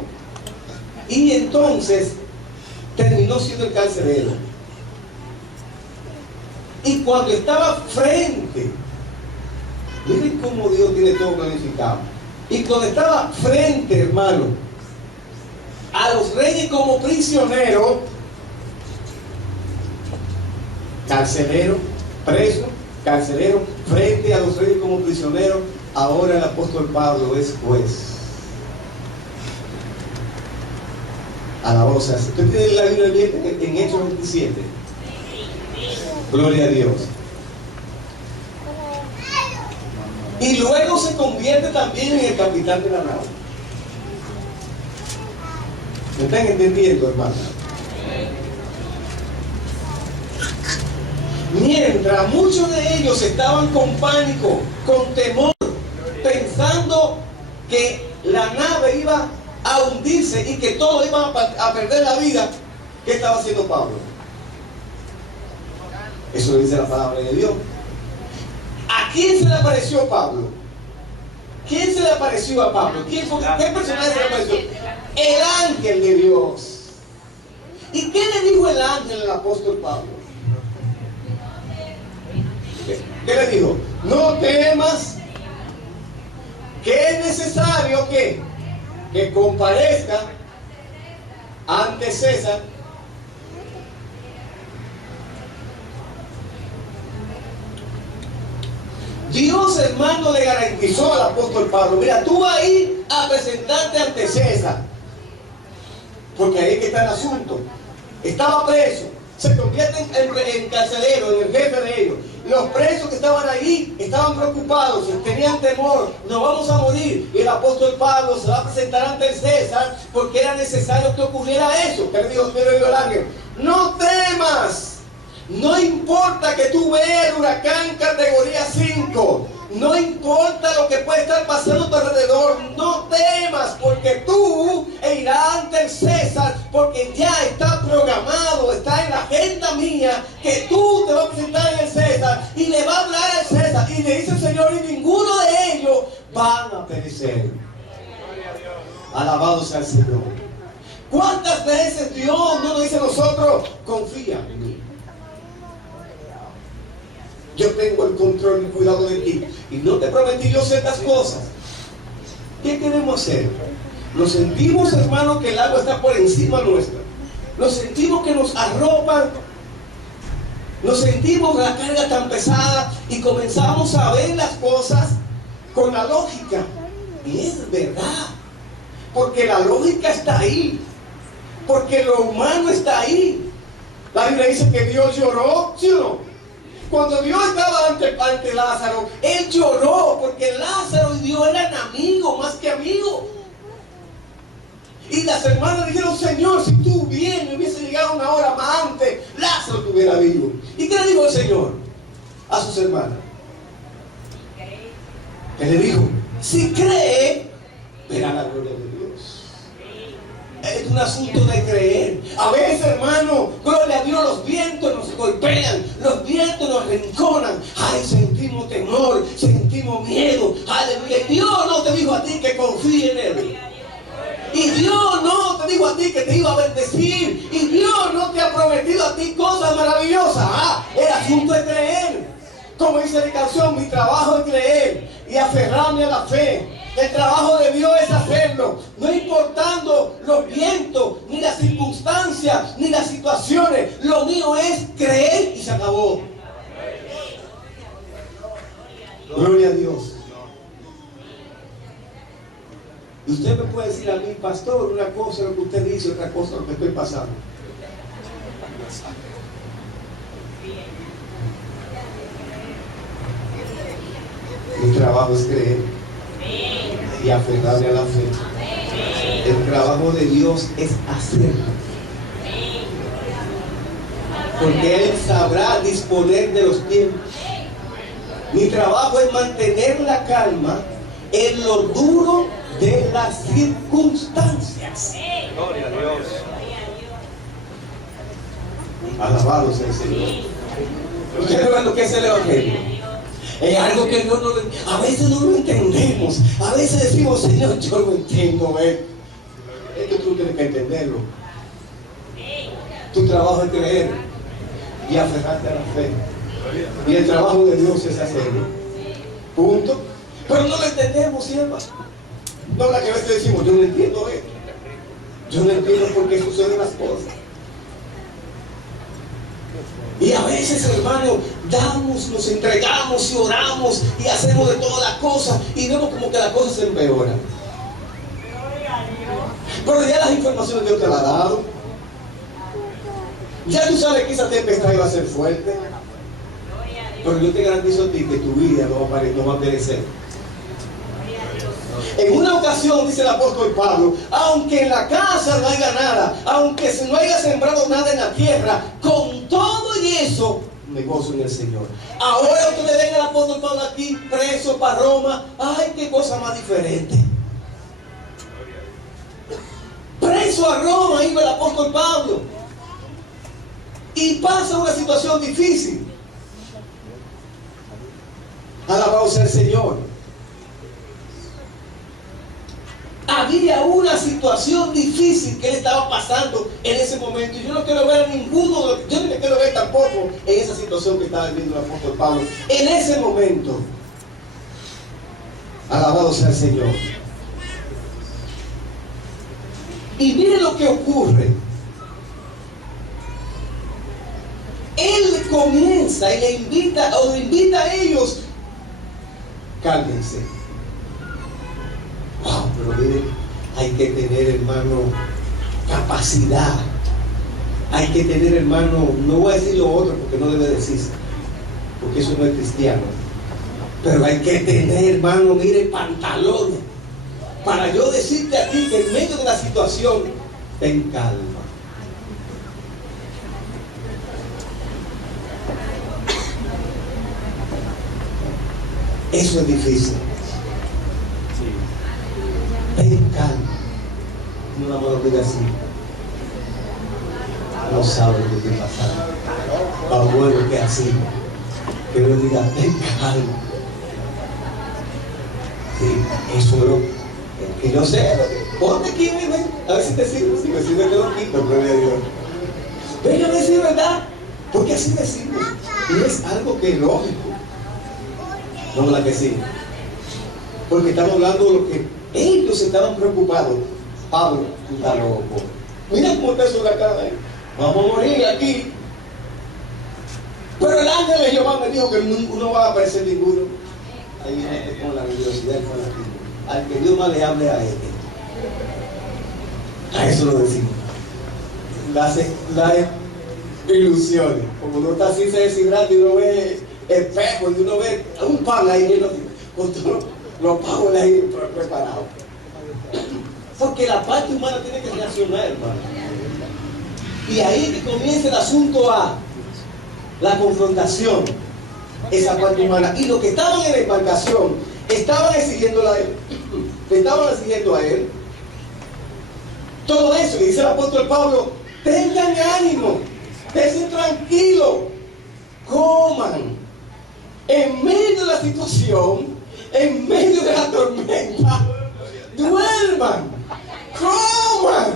y entonces terminó siendo el carcelero. Y cuando estaba frente, miren cómo Dios tiene todo planificado. Y cuando estaba frente, hermano, a los reyes como prisionero, carcelero, preso, carcelero, frente a los reyes como prisionero, ahora el apóstol Pablo es juez. Alabado sea. Usted tiene la Biblia abierta en Hechos 27. Gloria a Dios. Y luego se convierte también en el capitán de la nave. ¿Me están entendiendo, hermano? Mientras muchos de ellos estaban con pánico, con temor, pensando que la nave iba a hundirse y que todos iban a perder la vida, ¿qué estaba haciendo Pablo? Eso lo dice la palabra de Dios. ¿A quién se le apareció Pablo? ¿Quién se le apareció a Pablo? ¿Qué personaje se le apareció? El ángel de Dios. ¿Y qué le dijo el ángel al apóstol Pablo? ¿Qué le dijo? No temas, que es necesario que comparezca ante César. Dios, hermano, le garantizó al apóstol Pablo: mira, tú vas a ir a presentarte ante César, porque ahí es que está el asunto. Estaba preso, se convierte en carcelero, en el jefe de ellos. Los presos que estaban ahí estaban preocupados, tenían temor: nos vamos a morir. Y el apóstol Pablo se va a presentar ante el César porque era necesario que ocurriera eso. ¿Qué le dijo el ángel? No temas. No importa que tú veas el huracán categoría 5. No importa lo que puede estar pasando a tu alrededor. No temas, porque tú irás ante el César, porque ya está programado, está en la agenda mía, que tú te vas a presentar en el César y le va a hablar al César. Y le dice el Señor: y ninguno de ellos van a perecer. Alabado sea el Señor. ¿Cuántas veces Dios no nos dice a nosotros: confía en mí? Yo tengo el control y cuidado de ti. Y no te prometí yo ciertas cosas. ¿Qué queremos hacer? Nos sentimos, hermano, que el agua está por encima nuestra. Nos sentimos que nos arropan. Nos sentimos la carga tan pesada y comenzamos a ver las cosas con la lógica. Y es verdad. Porque la lógica está ahí. Porque lo humano está ahí. La Biblia dice que Dios lloró, ¿sí o no? Cuando Dios estaba ante Lázaro, Él lloró, porque Lázaro y Dios eran amigos más que amigos. Y las hermanas dijeron: Señor, si tú vienes, hubiese llegado una hora más antes, Lázaro estuviera vivo. ¿Y qué le dijo el Señor a sus hermanas? ¿Qué le dijo? Si cree, verá la gloria de Dios. Es un asunto de creer. A veces, hermano, gloria a Dios, los vientos nos golpean, los vientos nos arrinconan. Ay, sentimos temor, sentimos miedo. Aleluya. Dios no te dijo a ti que confíe en Él. Y Dios no te dijo a ti que te iba a bendecir. Y Dios no te ha prometido a ti cosas maravillosas. El asunto es creer. Como dice la canción: mi trabajo es creer y aferrarme a la fe. El trabajo de Dios es hacerlo, no importando los vientos, ni las circunstancias, ni las situaciones. Lo mío es creer y se acabó. Gloria a Dios. Y usted me puede decir a mí: pastor, una cosa es lo que usted dice, otra cosa es lo que estoy pasando. Mi trabajo es creer y aferrarme a la fe. El trabajo de Dios es hacerlo, porque Él sabrá disponer de los tiempos. Mi trabajo es mantener la calma en lo duro de las circunstancias. Gloria a Dios. Alabado sea el Señor. ¿Ustedes ven lo que es el Evangelio? Es algo que a veces no lo entendemos. A veces decimos: Señor, yo lo entiendo. Es que tú tienes que entenderlo. Tu trabajo es creer y aferrarte a la fe. Y el trabajo de Dios es hacerlo. Punto. Pero no lo entendemos, sierva. No, la que a veces decimos: yo no entiendo esto. Yo no entiendo por qué suceden las cosas. Y a veces, hermano, nos entregamos y oramos y hacemos de todas las cosas y vemos como que las cosas se empeoran. Pero ya las informaciones Dios te las ha dado. Ya tú sabes que esa tempestad iba a ser fuerte. Pero yo te garantizo a ti que tu vida no va a perecer. En una ocasión, dice el apóstol Pablo: aunque en la casa no haya nada, aunque no haya sembrado nada en la tierra, con todo y eso me gozo en el Señor. Ahora ustedes ven al apóstol Pablo aquí preso para Roma. Ay, qué cosa más diferente. Preso a Roma iba el apóstol Pablo y pasa una situación difícil. Alabado sea el Señor. Había una situación difícil que él estaba pasando en ese momento. Y yo no quiero ver a ninguno, yo no me quiero ver tampoco en esa situación que estaba viviendo el apóstol Pablo. En ese momento. Alabado sea el Señor. Y miren lo que ocurre. Él comienza y le invita a ellos. Cálmense. Wow, pero miren, hay que tener, hermano, capacidad. Hay que tener, hermano, no voy a decir lo otro porque no debe decirse, porque eso no es cristiano. Pero hay que tener, hermano, mire, pantalones. Para yo decirte a ti que en medio de la situación, ten calma. Eso es difícil. Ten calma. No la puedo decir así. No sabe lo que está pasando. Tan bueno que así. Que uno diga, ten calma. Sí, eso es lo que yo sé. Ponte aquí, ven. A ver si te sirve. Si me sirve, te lo quito, gloria a Dios. Ven a decir verdad. Porque así decimos. Y es algo que es lógico. No, la que sí. Porque estamos hablando de lo que ellos estaban preocupados. Pablo, tú estás loco. Mira cómo está eso de acá, vamos a morir aquí. Pero el ángel de Jehová me dijo que no va a aparecer ninguno. Ahí viene con la religiosidad y con la al que Dios más le hable a él. A eso lo decimos. Las ilusiones. Como uno está así se deshidrata y uno ve espejo y uno ve un pan ahí lleno con todos los pavos ahí preparados. Porque la parte humana tiene que reaccionar, hermano. Y ahí que comienza el asunto a la confrontación, esa parte humana. Y los que estaban en la embarcación estaban exigiéndola a él. Estaban exigiendo a él todo eso. Y dice el apóstol Pablo: tengan ánimo, estén tranquilos, coman. En medio de la situación, en medio de la tormenta, duerman, coman,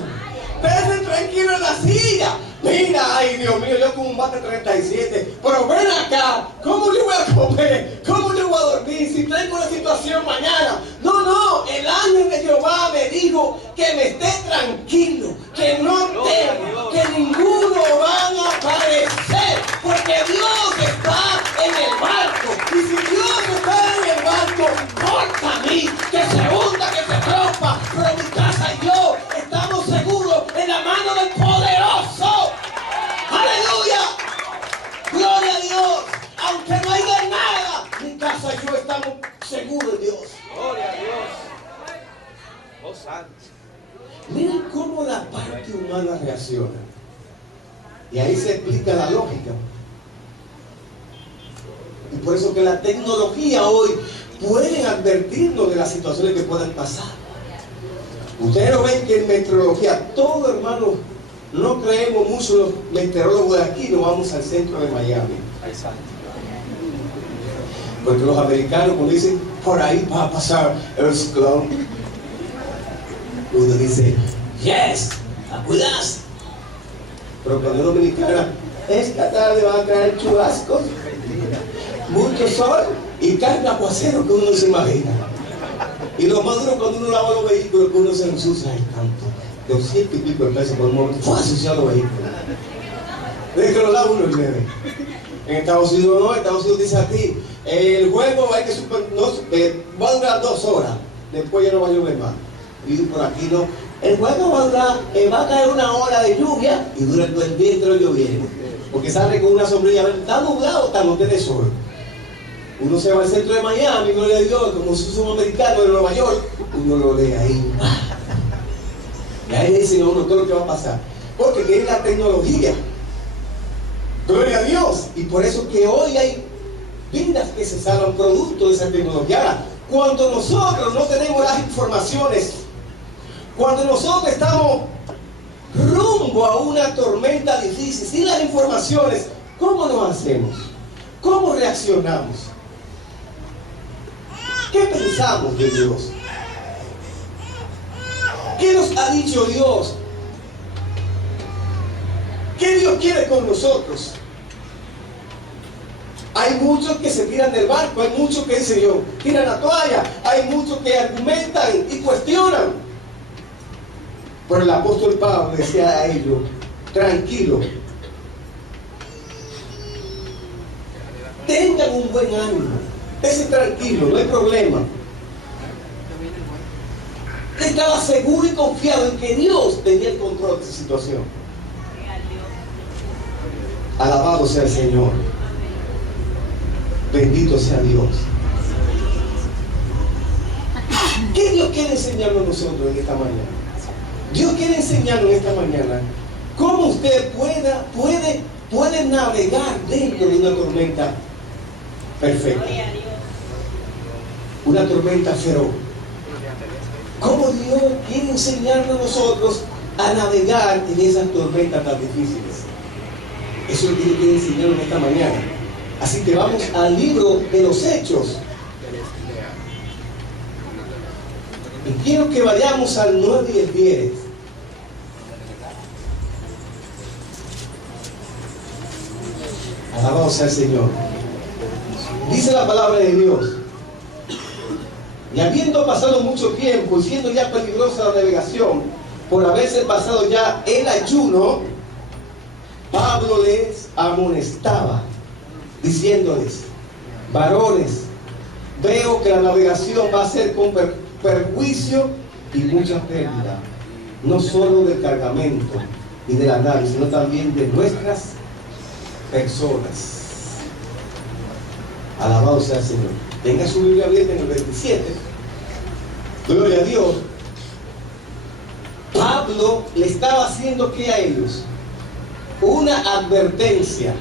estén tranquilos en la silla. Mira, ay Dios mío, yo como un bate 37, pero ven acá, ¿cómo le voy a comer? ¿Cómo le voy a dormir si tengo una situación mañana? No, el ángel de Jehová me dijo que me esté tranquilo, que no temo, que ninguno van a aparecer, porque Dios está en el barco. Y si Dios está en el barco, porta a mí, que se hunda, que se rompa, pero mi casa y yo estamos seguros en la mano del poderoso. ¡Aleluya! ¡Gloria a Dios! Aunque no haya nada, mi casa y yo estamos seguros de Dios. ¡Gloria a Dios! ¡Oh, santo! Miren cómo la parte humana reacciona. Y ahí se explica la lógica. Y por eso que la tecnología hoy puede advertirnos de las situaciones que puedan pasar. Ustedes lo ven que en meteorología, todo, hermano, no creemos mucho los meteorólogos de aquí, no vamos al centro de Miami. Porque los americanos, cuando dicen, por ahí va a pasar el ciclón, uno dice, yes, acudas. Pero cuando es dominicana, esta tarde van a caer chubascos, mucho sol y cae aguacero que uno no se imagina. Y lo más duro cuando uno lava los vehículos, que uno se ensucia el tanto. 200 y pico de pesos por un momento, fue asociado a los vehículos. Desde que lo lava uno llueve. En Estados Unidos no, Estados Unidos dice aquí, el juego hay que va a durar 2 horas, después ya no va a llover más. Y por aquí no, el juego va a durar, va a caer 1 hora de lluvia y dura todo el día entero lloviendo. Porque sale con una sombrilla, está nublado, está no tiene sol. Uno se va al centro de Miami, gloria a Dios, como si fuese un americano de Nueva York, uno lo lee ahí. Y ahí le dicen a uno todo lo que va a pasar. Porque tiene la tecnología. Gloria a Dios. Y por eso que hoy hay vidas que se salvan producto de esa tecnología. Ahora, cuando nosotros no tenemos las informaciones, cuando nosotros estamos rumbo a una tormenta difícil, sin las informaciones, ¿cómo nos hacemos? ¿Cómo reaccionamos? ¿Qué pensamos de Dios? ¿Qué nos ha dicho Dios? ¿Qué Dios quiere con nosotros? Hay muchos que se tiran del barco, hay muchos que dicen yo, tiran la toalla, hay muchos que argumentan y cuestionan. Pero el apóstol Pablo decía a ellos, tranquilo, tengan un buen ánimo, ese tranquilo, no hay problema. Estaba seguro y confiado en que Dios tenía el control de esa situación. Alabado sea el Señor. Bendito sea Dios. ¿Qué Dios quiere enseñarnos a nosotros en esta mañana? Dios quiere enseñarnos en esta mañana cómo usted puede navegar dentro de una tormenta perfecta, una tormenta feroz. ¿Cómo Dios quiere enseñarnos a nosotros a navegar en esas tormentas tan difíciles? Eso es lo que Dios quiere enseñarnos esta mañana. Así que vamos al libro de los Hechos. Y quiero que vayamos al 9 y el 10. Alabado sea el Señor. Dice la palabra de Dios. Y habiendo pasado mucho tiempo y siendo ya peligrosa la navegación, por haberse pasado ya el ayuno, Pablo les amonestaba, diciéndoles: varones, veo que la navegación va a ser con perjuicio y mucha pérdida, no solo del cargamento y de la nave, sino también de nuestras personas. Alabado sea el Señor. Tenga su Biblia abierta en el 27. Gloria a Dios. Pablo le estaba haciendo ¿qué a ellos? Una advertencia.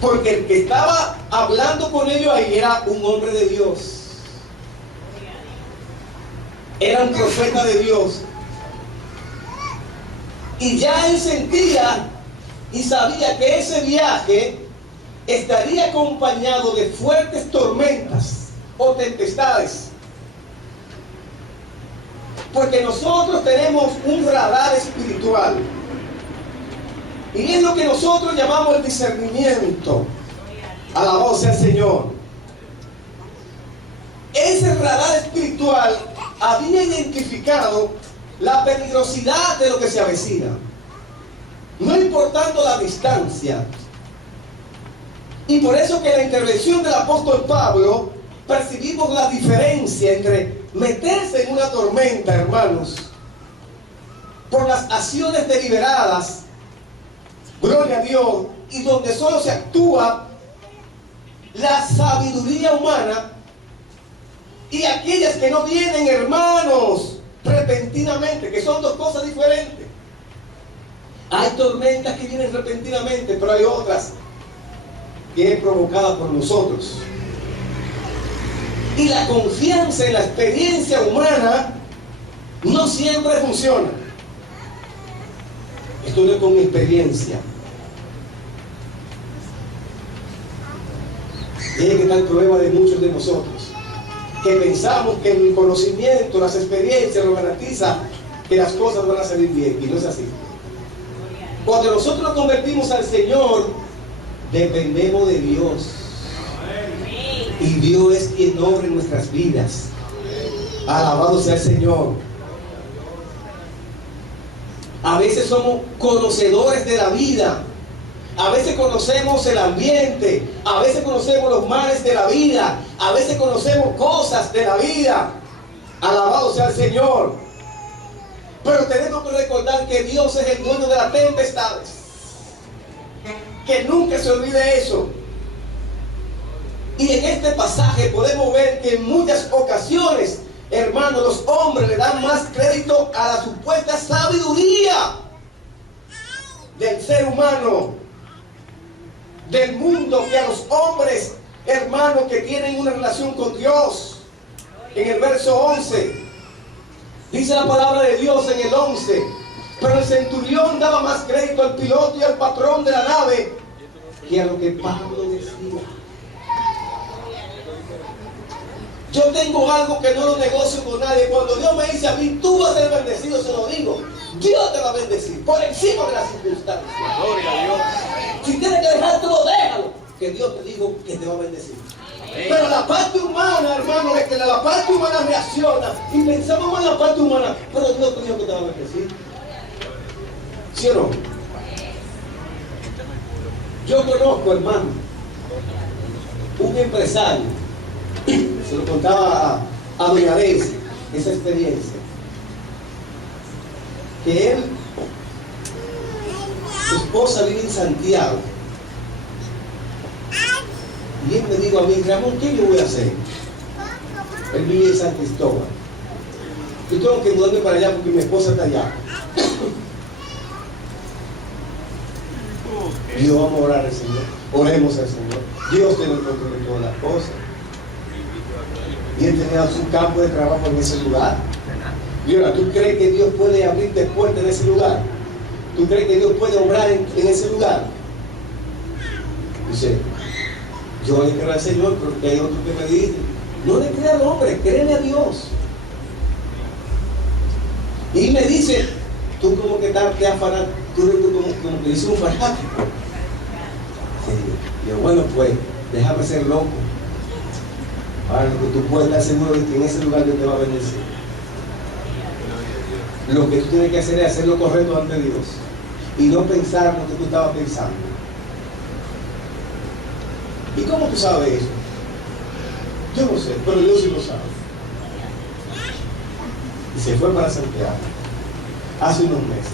Porque el que estaba hablando con ellos ahí era un hombre de Dios. Era un profeta de Dios. Y ya él sentía y sabía que ese viaje estaría acompañado de fuertes tormentas o tempestades. Porque nosotros tenemos un radar espiritual. Y es lo que nosotros llamamos el discernimiento. Alabado sea el Señor. Ese radar espiritual había identificado la peligrosidad de lo que se avecina, no importando la distancia. Y por eso que en la intervención del apóstol Pablo percibimos la diferencia entre meterse en una tormenta, hermanos, por las acciones deliberadas, gloria a Dios, y donde solo se actúa la sabiduría humana, y aquellas que no vienen, hermanos, repentinamente, que son dos cosas diferentes. Hay tormentas que vienen repentinamente, pero hay otras que es provocada por nosotros. Y la confianza en la experiencia humana no siempre funciona. Esto no es con experiencia. Tiene que estar el problema de muchos de nosotros, que pensamos que el conocimiento, las experiencias nos garantiza que las cosas van a salir bien, y no es así. Cuando nosotros nos convertimos al Señor, dependemos de Dios. Y Dios es quien obra en nuestras vidas. Alabado sea el Señor. A veces somos conocedores de la vida. A veces conocemos el ambiente. A veces conocemos los males de la vida. A veces conocemos cosas de la vida. Alabado sea el Señor. Pero tenemos que recordar que Dios es el dueño de las tempestades. Que nunca se olvide eso. Y en este pasaje podemos ver que en muchas ocasiones, hermanos, los hombres le dan más crédito a la supuesta sabiduría del ser humano, del mundo, que a los hombres, hermanos, que tienen una relación con Dios. En el verso 11 dice la palabra de Dios en el 11: pero el centurión daba más crédito al piloto y al patrón de la nave que a lo que Pablo decía. Yo tengo algo que no lo negocio con nadie. Cuando Dios me dice a mí, tú vas a ser bendecido, se lo digo. Dios te va a bendecir por encima de las circunstancias. Gloria a Dios. Si tienes que dejártelo, déjalo. Que Dios te dijo que te va a bendecir. Pero la parte humana, hermano, es que la parte humana reacciona y pensamos más en la parte humana. Pero Dios te dijo que te va a bendecir. ¿Sí o no? Yo conozco, hermano, un empresario, se lo contaba a doña Daisy, esa experiencia, que él, su esposa vive en Santiago, y él me dijo a mí, Ramón, ¿qué yo voy a hacer? Él vive en San Cristóbal. Yo tengo que mudarme para allá porque mi esposa está allá. Dios, vamos a orar al Señor. Oremos al Señor. Dios tiene el control de todas las cosas. Y Él tenía su campo de trabajo en ese lugar. Y ahora, ¿tú crees que Dios puede abrirte puertas en ese lugar? ¿Tú crees que Dios puede obrar en ese lugar? Dice, yo le creo al Señor, pero hay otro que me dice, no le crea al hombre, créele a Dios. Y me dice, tú como que te afanas, tú como que dices un fanático. Sí. Yo, bueno, pues, déjame ser loco. Ahora, lo que tú puedes estar seguro de que en ese lugar Dios te va a bendecir. Lo que tú tienes que hacer es hacer lo correcto ante Dios y no pensar lo que tú estabas pensando. ¿Y cómo tú sabes eso? Yo no sé, pero Dios sí lo sabe. Y se fue para Santiago hace unos meses.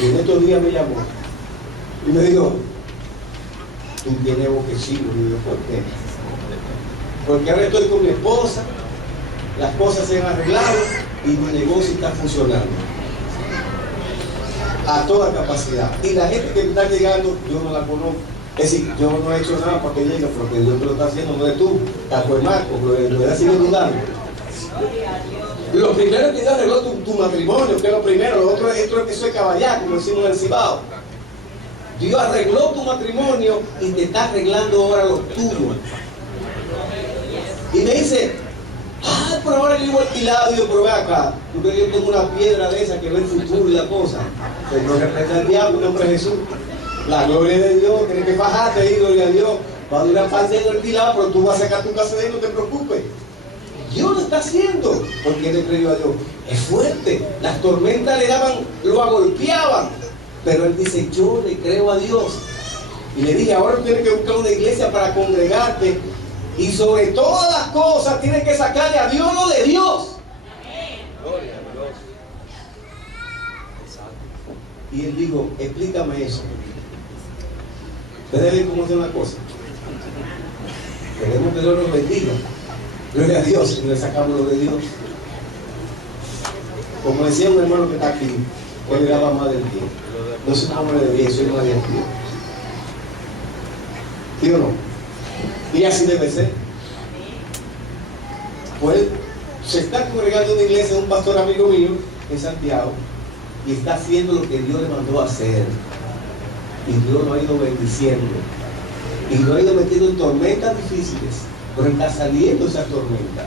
Y en estos días me llamó y me dijo, tú tienes boquechillo. Y yo, ¿por qué? Porque ahora estoy con mi esposa, las cosas se han arreglado y mi negocio está funcionando a toda capacidad. Y la gente que está llegando, yo no la conozco. Es decir, yo no he hecho nada para que llegue, porque Dios te lo está haciendo, no eres tú, Taco el Marco, lo está haciendo dudando. Lo primero es que Dios arregló tu matrimonio, que es lo primero. Lo otro es que soy caballaco, como decimos en el Cibao. Dios arregló tu matrimonio y te está arreglando ahora lo tuyo. Y me dice, pero ahora yo vivo alquilado. Y yo, pero ve acá, tú crees que yo tengo una piedra de esa que ve el futuro y la cosa. Pues no representa el diablo, en nombre de Jesús. La gloria de Dios, tienes que bajarte ahí, gloria a Dios. Va a durar parte de alquilado, pero tú vas a sacar tu casa de ahí, no te preocupes. Dios lo está haciendo, porque él le creyó a Dios. Es fuerte, las tormentas le daban, lo agolpeaban, pero él dice, yo le creo a Dios. Y le dije, ahora tú tienes que buscar una iglesia para congregarte, y sobre todas las cosas tienes que sacarle a Dios lo de Dios. Gloria a Dios. Y él dijo, explícame eso. Ustedes ven cómo es una cosa. Queremos que Dios nos bendiga. Gloria a Dios, y le sacamos lo de Dios. Como decía un hermano que está aquí, él le daba más del tiempo. No soy un hombre de 10, soy más de 10. ¿Sí o no? Y así debe ser. Pues se está congregando en una iglesia de un pastor amigo mío en Santiago y está haciendo lo que Dios le mandó a hacer. Y Dios lo ha ido bendiciendo. Y lo ha ido metiendo en tormentas difíciles, pero está saliendo esa tormenta.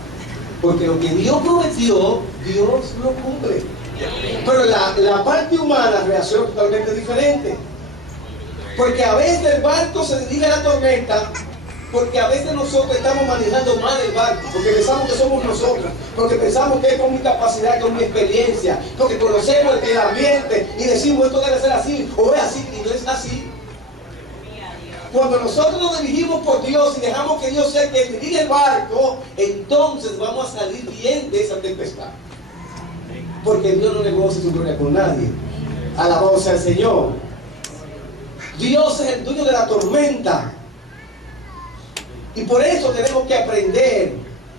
Porque lo que Dios prometió, Dios lo cumple. Pero la parte humana reacciona totalmente diferente. Porque a veces el barco se dirige a la tormenta, porque a veces nosotros estamos manejando mal el barco, porque pensamos que somos nosotros, porque pensamos que es con mi capacidad, con mi experiencia, porque conocemos el ambiente y decimos esto debe ser así, o es así, y no es así. Cuando nosotros nos dirigimos por Dios y dejamos que Dios sea el que dirige el barco, entonces vamos a salir bien de esa tempestad. Porque Dios no negocia su gloria con nadie. Alabado sea el Señor. Dios es el dueño de la tormenta. Y por eso tenemos que aprender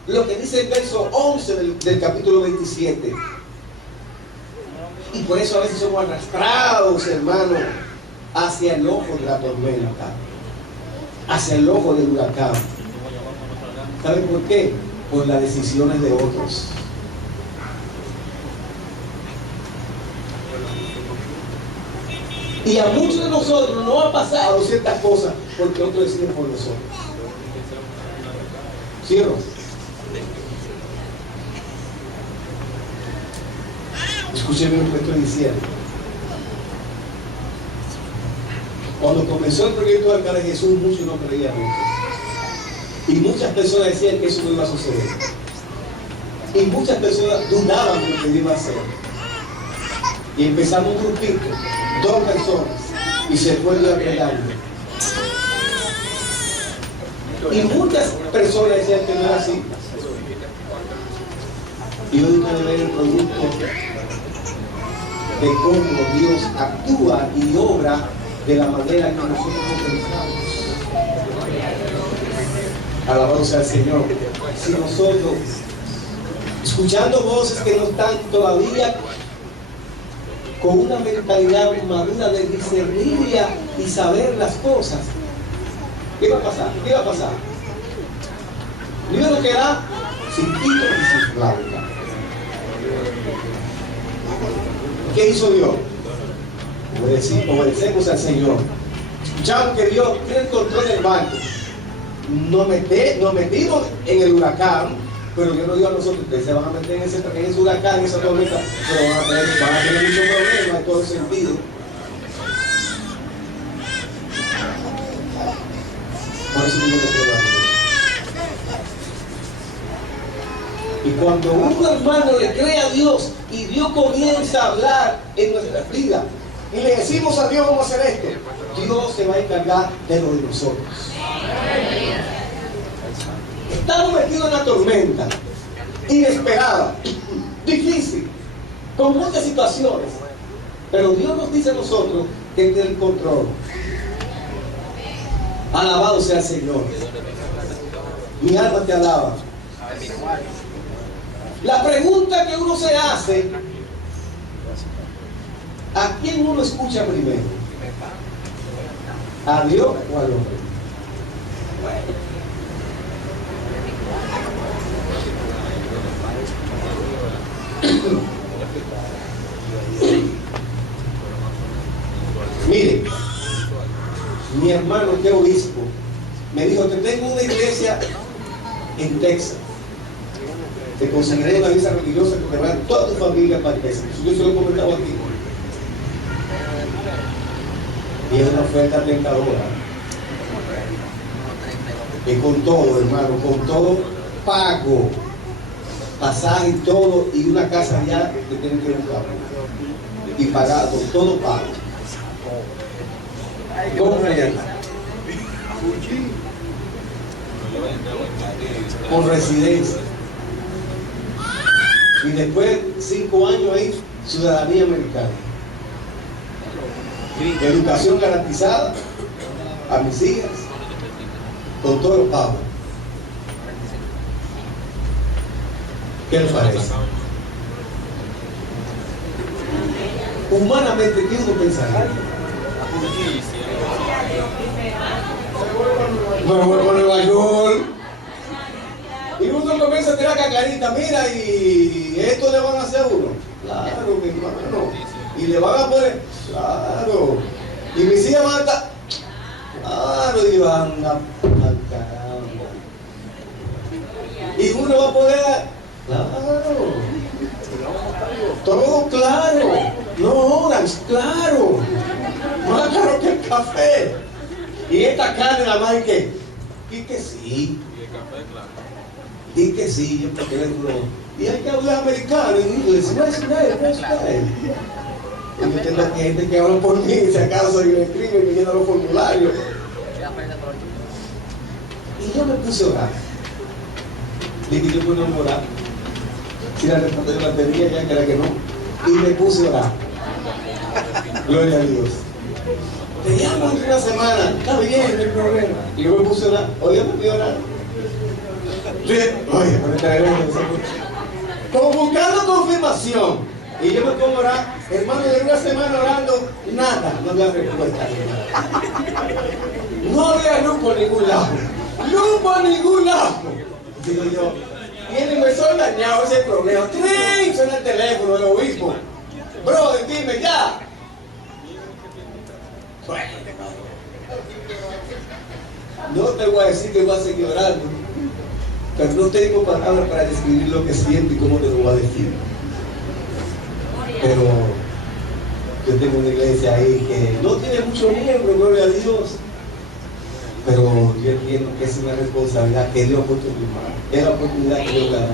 lo que dice el verso 11 del capítulo 27. Y por eso a veces somos arrastrados, hermanos, hacia el ojo de la tormenta, hacia el ojo del huracán. ¿Saben por qué? Por las decisiones de otros. Y a muchos de nosotros no ha pasado ciertas cosas porque otros deciden por nosotros. ¿Sí o no? Escúcheme lo que estoy diciendo. Cuando comenzó el proyecto de Arca de Jesús, muchos no creían esto. Y muchas personas decían que eso no iba a suceder. Y muchas personas dudaban de lo que iba a hacer. Y empezamos un grupito, 2 personas, y se fue durante el año. Y muchas personas decían que no era así. Y hoy puede ver el producto de cómo Dios actúa y obra de la manera que nosotros pensamos. Alabado sea el Señor. Si nosotros, escuchando voces que no están todavía con una mentalidad madura de discernir y saber las cosas, ¿qué va a pasar? ¿Qué va a pasar? Primero queda sin pito y sin flauta. ¿Qué hizo Dios? Obedecemos al Señor. Escuchamos que Dios tiene el control del barco. Nos metimos en el huracán, pero yo no digo a nosotros, ustedes se van a meter en ese huracán, en esa tormenta, pero van a tener muchos problemas en todo sentido. Por eso tiene que probar. Y cuando un hermano le cree a Dios y Dios comienza a hablar en nuestra vida y le decimos a Dios vamos a hacer esto, Dios se va a encargar de lo de nosotros. Estamos metidos en una tormenta inesperada, difícil, con muchas situaciones, pero Dios nos dice a nosotros que tiene el control. Alabado sea el Señor. Mi alma te alaba. La pregunta que uno se hace, ¿a quién uno escucha primero? ¿A Dios o al hombre? Mire, mi hermano que es obispo me dijo, te tengo una iglesia en Texas. Te conseguiré una visa religiosa que te va a toda tu familia para Texas. Yo se lo he comentado aquí. Y es una oferta tentadora. Y con todo, hermano, con todo pago, pasaje y todo, y una casa allá que tienen que buscar. Y pagado, todo pago. ¿Cómo me con residencia. Y después 5 años ahí, ciudadanía americana. Educación garantizada a mis hijas, con todos los pagos. ¿Qué les parece? Humanamente, ¿qué uno pensaría? Me vuelvo a Nueva York. Y uno comienza a tirar cacarita, mira, y esto le van a hacer a uno. Claro, mi hermano. Y le van a poner, claro. Y mis hijas van a estar, claro, y van a caramba. Y uno va a poder, claro. Todo claro. No Orange, claro. Más claro que el café. Y esta carne nada más que sí. Y que sí, yo porque le digo, y hay que hablar americano, en inglés, no es nada. Y yo tengo gente que habla por mí, si acaso yo le escribo y me llena los formularios. Y yo me puse a orar. Dije, yo puedo orar. Si la respuesta yo la tenía, ya que era que no. Y me puse a orar. Gloria a Dios. Te llamo en una semana, está bien, no hay problema. Y yo me puse a orar. Oye, me voy a orar. Oye, por esta iglesia. Como buscando confirmación. Y yo me pongo a orar, hermano, de una semana orando, nada, no había respuesta. No había luz por ningún lado. Luz por ningún lado. Digo yo, y el inversor dañado ese problema. ¡Trin! Suena el teléfono del obispo. Brother, dime ya. Bueno, no te voy a decir que voy a seguir orando, pero no tengo palabras para describir lo que siento y cómo te lo voy a decir. Pero gente en una iglesia ahí que no tiene mucho miembro, gloria a Dios. Pero yo entiendo que es una responsabilidad que Dios ha puesto en mi mano. Es la oportunidad que Dios me ha dado.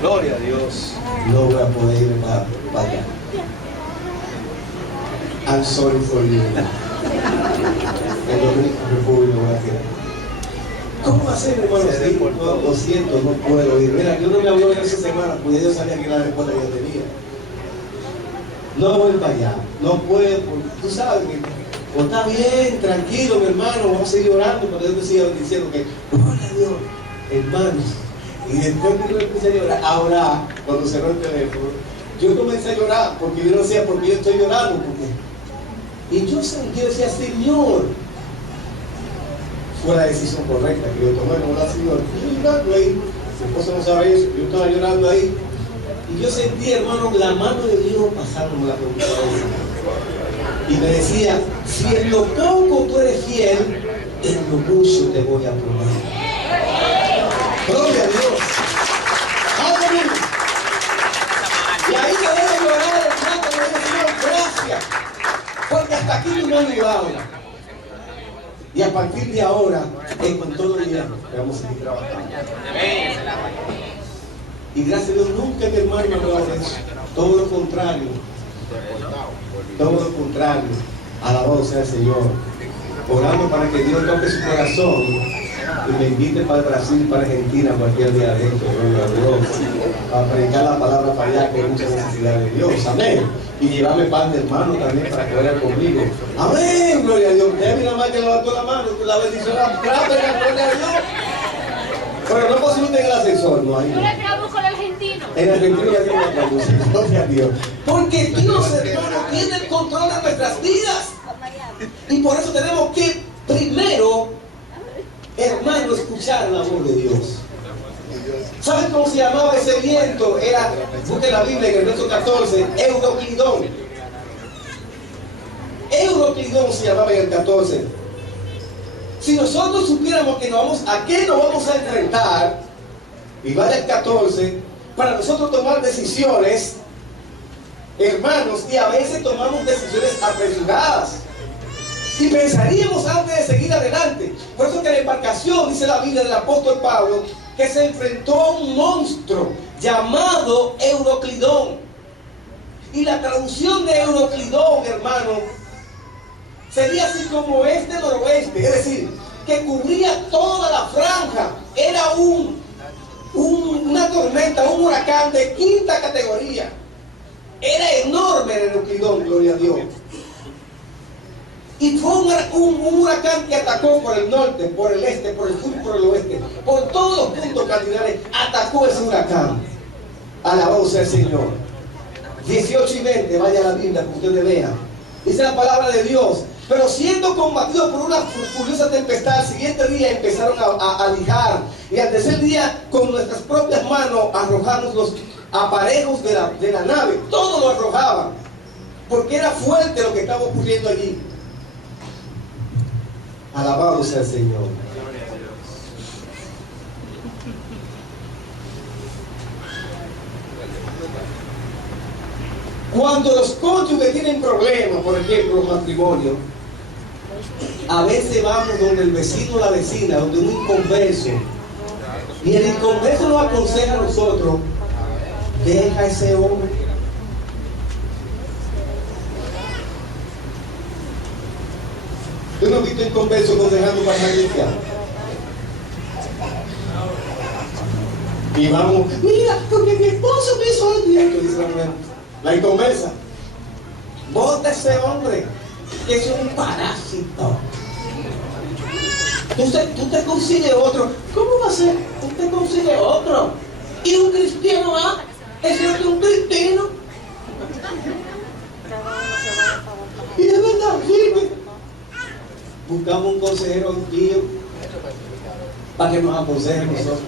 Gloria a Dios. No voy a poder ir para allá. I'm sorry for you. En Dominican Republic lo voy a quedar. ¿Cómo hacer, hermano? Sí, no, lo siento, no puedo ir. Mira, yo no me habló en esa semana porque yo sabía que la respuesta que yo tenía. No voy para allá, no puedo, tú sabes que pues está bien, tranquilo, mi hermano, vamos a seguir orando, pero Dios me sigue diciendo que, gloria a Dios, hermanos. Y después que yo empecé a llorar, ahora, cuando cerró el teléfono, yo comencé a llorar, porque yo no decía por qué yo estoy llorando, porque... Y yo decía, Señor, fue la decisión correcta que yo tomé, no la Señor. Yo llorando ahí, mi esposa no sabe eso, yo estaba llorando ahí. Y yo sentí, hermano, la mano de Dios pasándome la cabeza. Y me decía, si en lo poco tú eres fiel, en lo mucho te voy a poner. Gloria a Dios. ¡Aleluya! Y ahí te debe llorar, hermano, me dice, Señor, gracias. Porque hasta aquí tú me has ayudado. Y a partir de ahora, con todo el día, vamos a seguir trabajando. Y gracias a Dios nunca mi hermano me ha hablado de eso. Todo lo contrario. Todo lo contrario. Alabado sea el Señor. Orando para que Dios toque su corazón y me invite para Brasil, para Argentina, cualquier día de esto, gloria a Dios. Para predicar la palabra para allá, que hay mucha necesidad de Dios. Amén. Y llevarme pan de hermano también para que vaya conmigo. Amén. Gloria a Dios. Usted mira más que levantó la mano, la bendición, la gloria a Dios. Pero no posible en el ascensor, no hay. Yo le traduzco al argentino. En Argentina ya tiene la traducción, gloria a Dios. Porque Dios, hermano, tiene el control de nuestras vidas. Y por eso tenemos que primero, hermano, escuchar la voz de Dios. ¿Saben cómo se llamaba ese viento? Era, busquen la Biblia en el verso 14, Euroclidón. Euroclidón se llamaba en el 14. Si nosotros supiéramos que a qué nos vamos a enfrentar, y vaya el 14, para nosotros tomar decisiones, hermanos, y a veces tomamos decisiones apresuradas. Y pensaríamos antes de seguir adelante. Por eso que la embarcación, dice la Biblia del apóstol Pablo, que se enfrentó a un monstruo llamado Euroclidón. Y la traducción de Euroclidón, hermano, sería así como este-noroeste, es decir, que cubría toda la franja. Era una tormenta, un huracán de 5ª categoría. Era enorme el Euroclidón, gloria a Dios. Y fue un huracán que atacó por el norte, por el este, por el sur, por el oeste, por todos los puntos cardinales, atacó ese huracán. Alabado sea el Señor. 18 y 20, vaya a la Biblia que ustedes vean. Dice la palabra de Dios. Pero siendo combatidos por una furiosa tempestad, al siguiente día empezaron a lijar. Y al tercer día, con nuestras propias manos, arrojamos los aparejos de la nave. Todo lo arrojaban. Porque era fuerte lo que estaba ocurriendo allí. Alabado sea el Señor. Cuando los cónyuges tienen problemas, por ejemplo, los matrimonios, a veces vamos donde el vecino o la vecina, donde un inconverso, y el inconverso nos aconseja a nosotros: deja a ese hombre. ¿Tú no has visto inconverso aconsejando para la iglesia? Y vamos, mira, porque mi esposo me hizo esto, dice la mujer. La inconversa: bota a ese hombre, que es un parásito. Tú te consigues otro. ¿Cómo va a ser? Tú te consigues otro. ¿Y un cristiano va? ¿Es un cristiano? Y de verdad, sirve. Buscamos un consejero, un tío, para que nos aconseje a nosotros.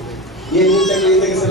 Y hay gente que dice que se lo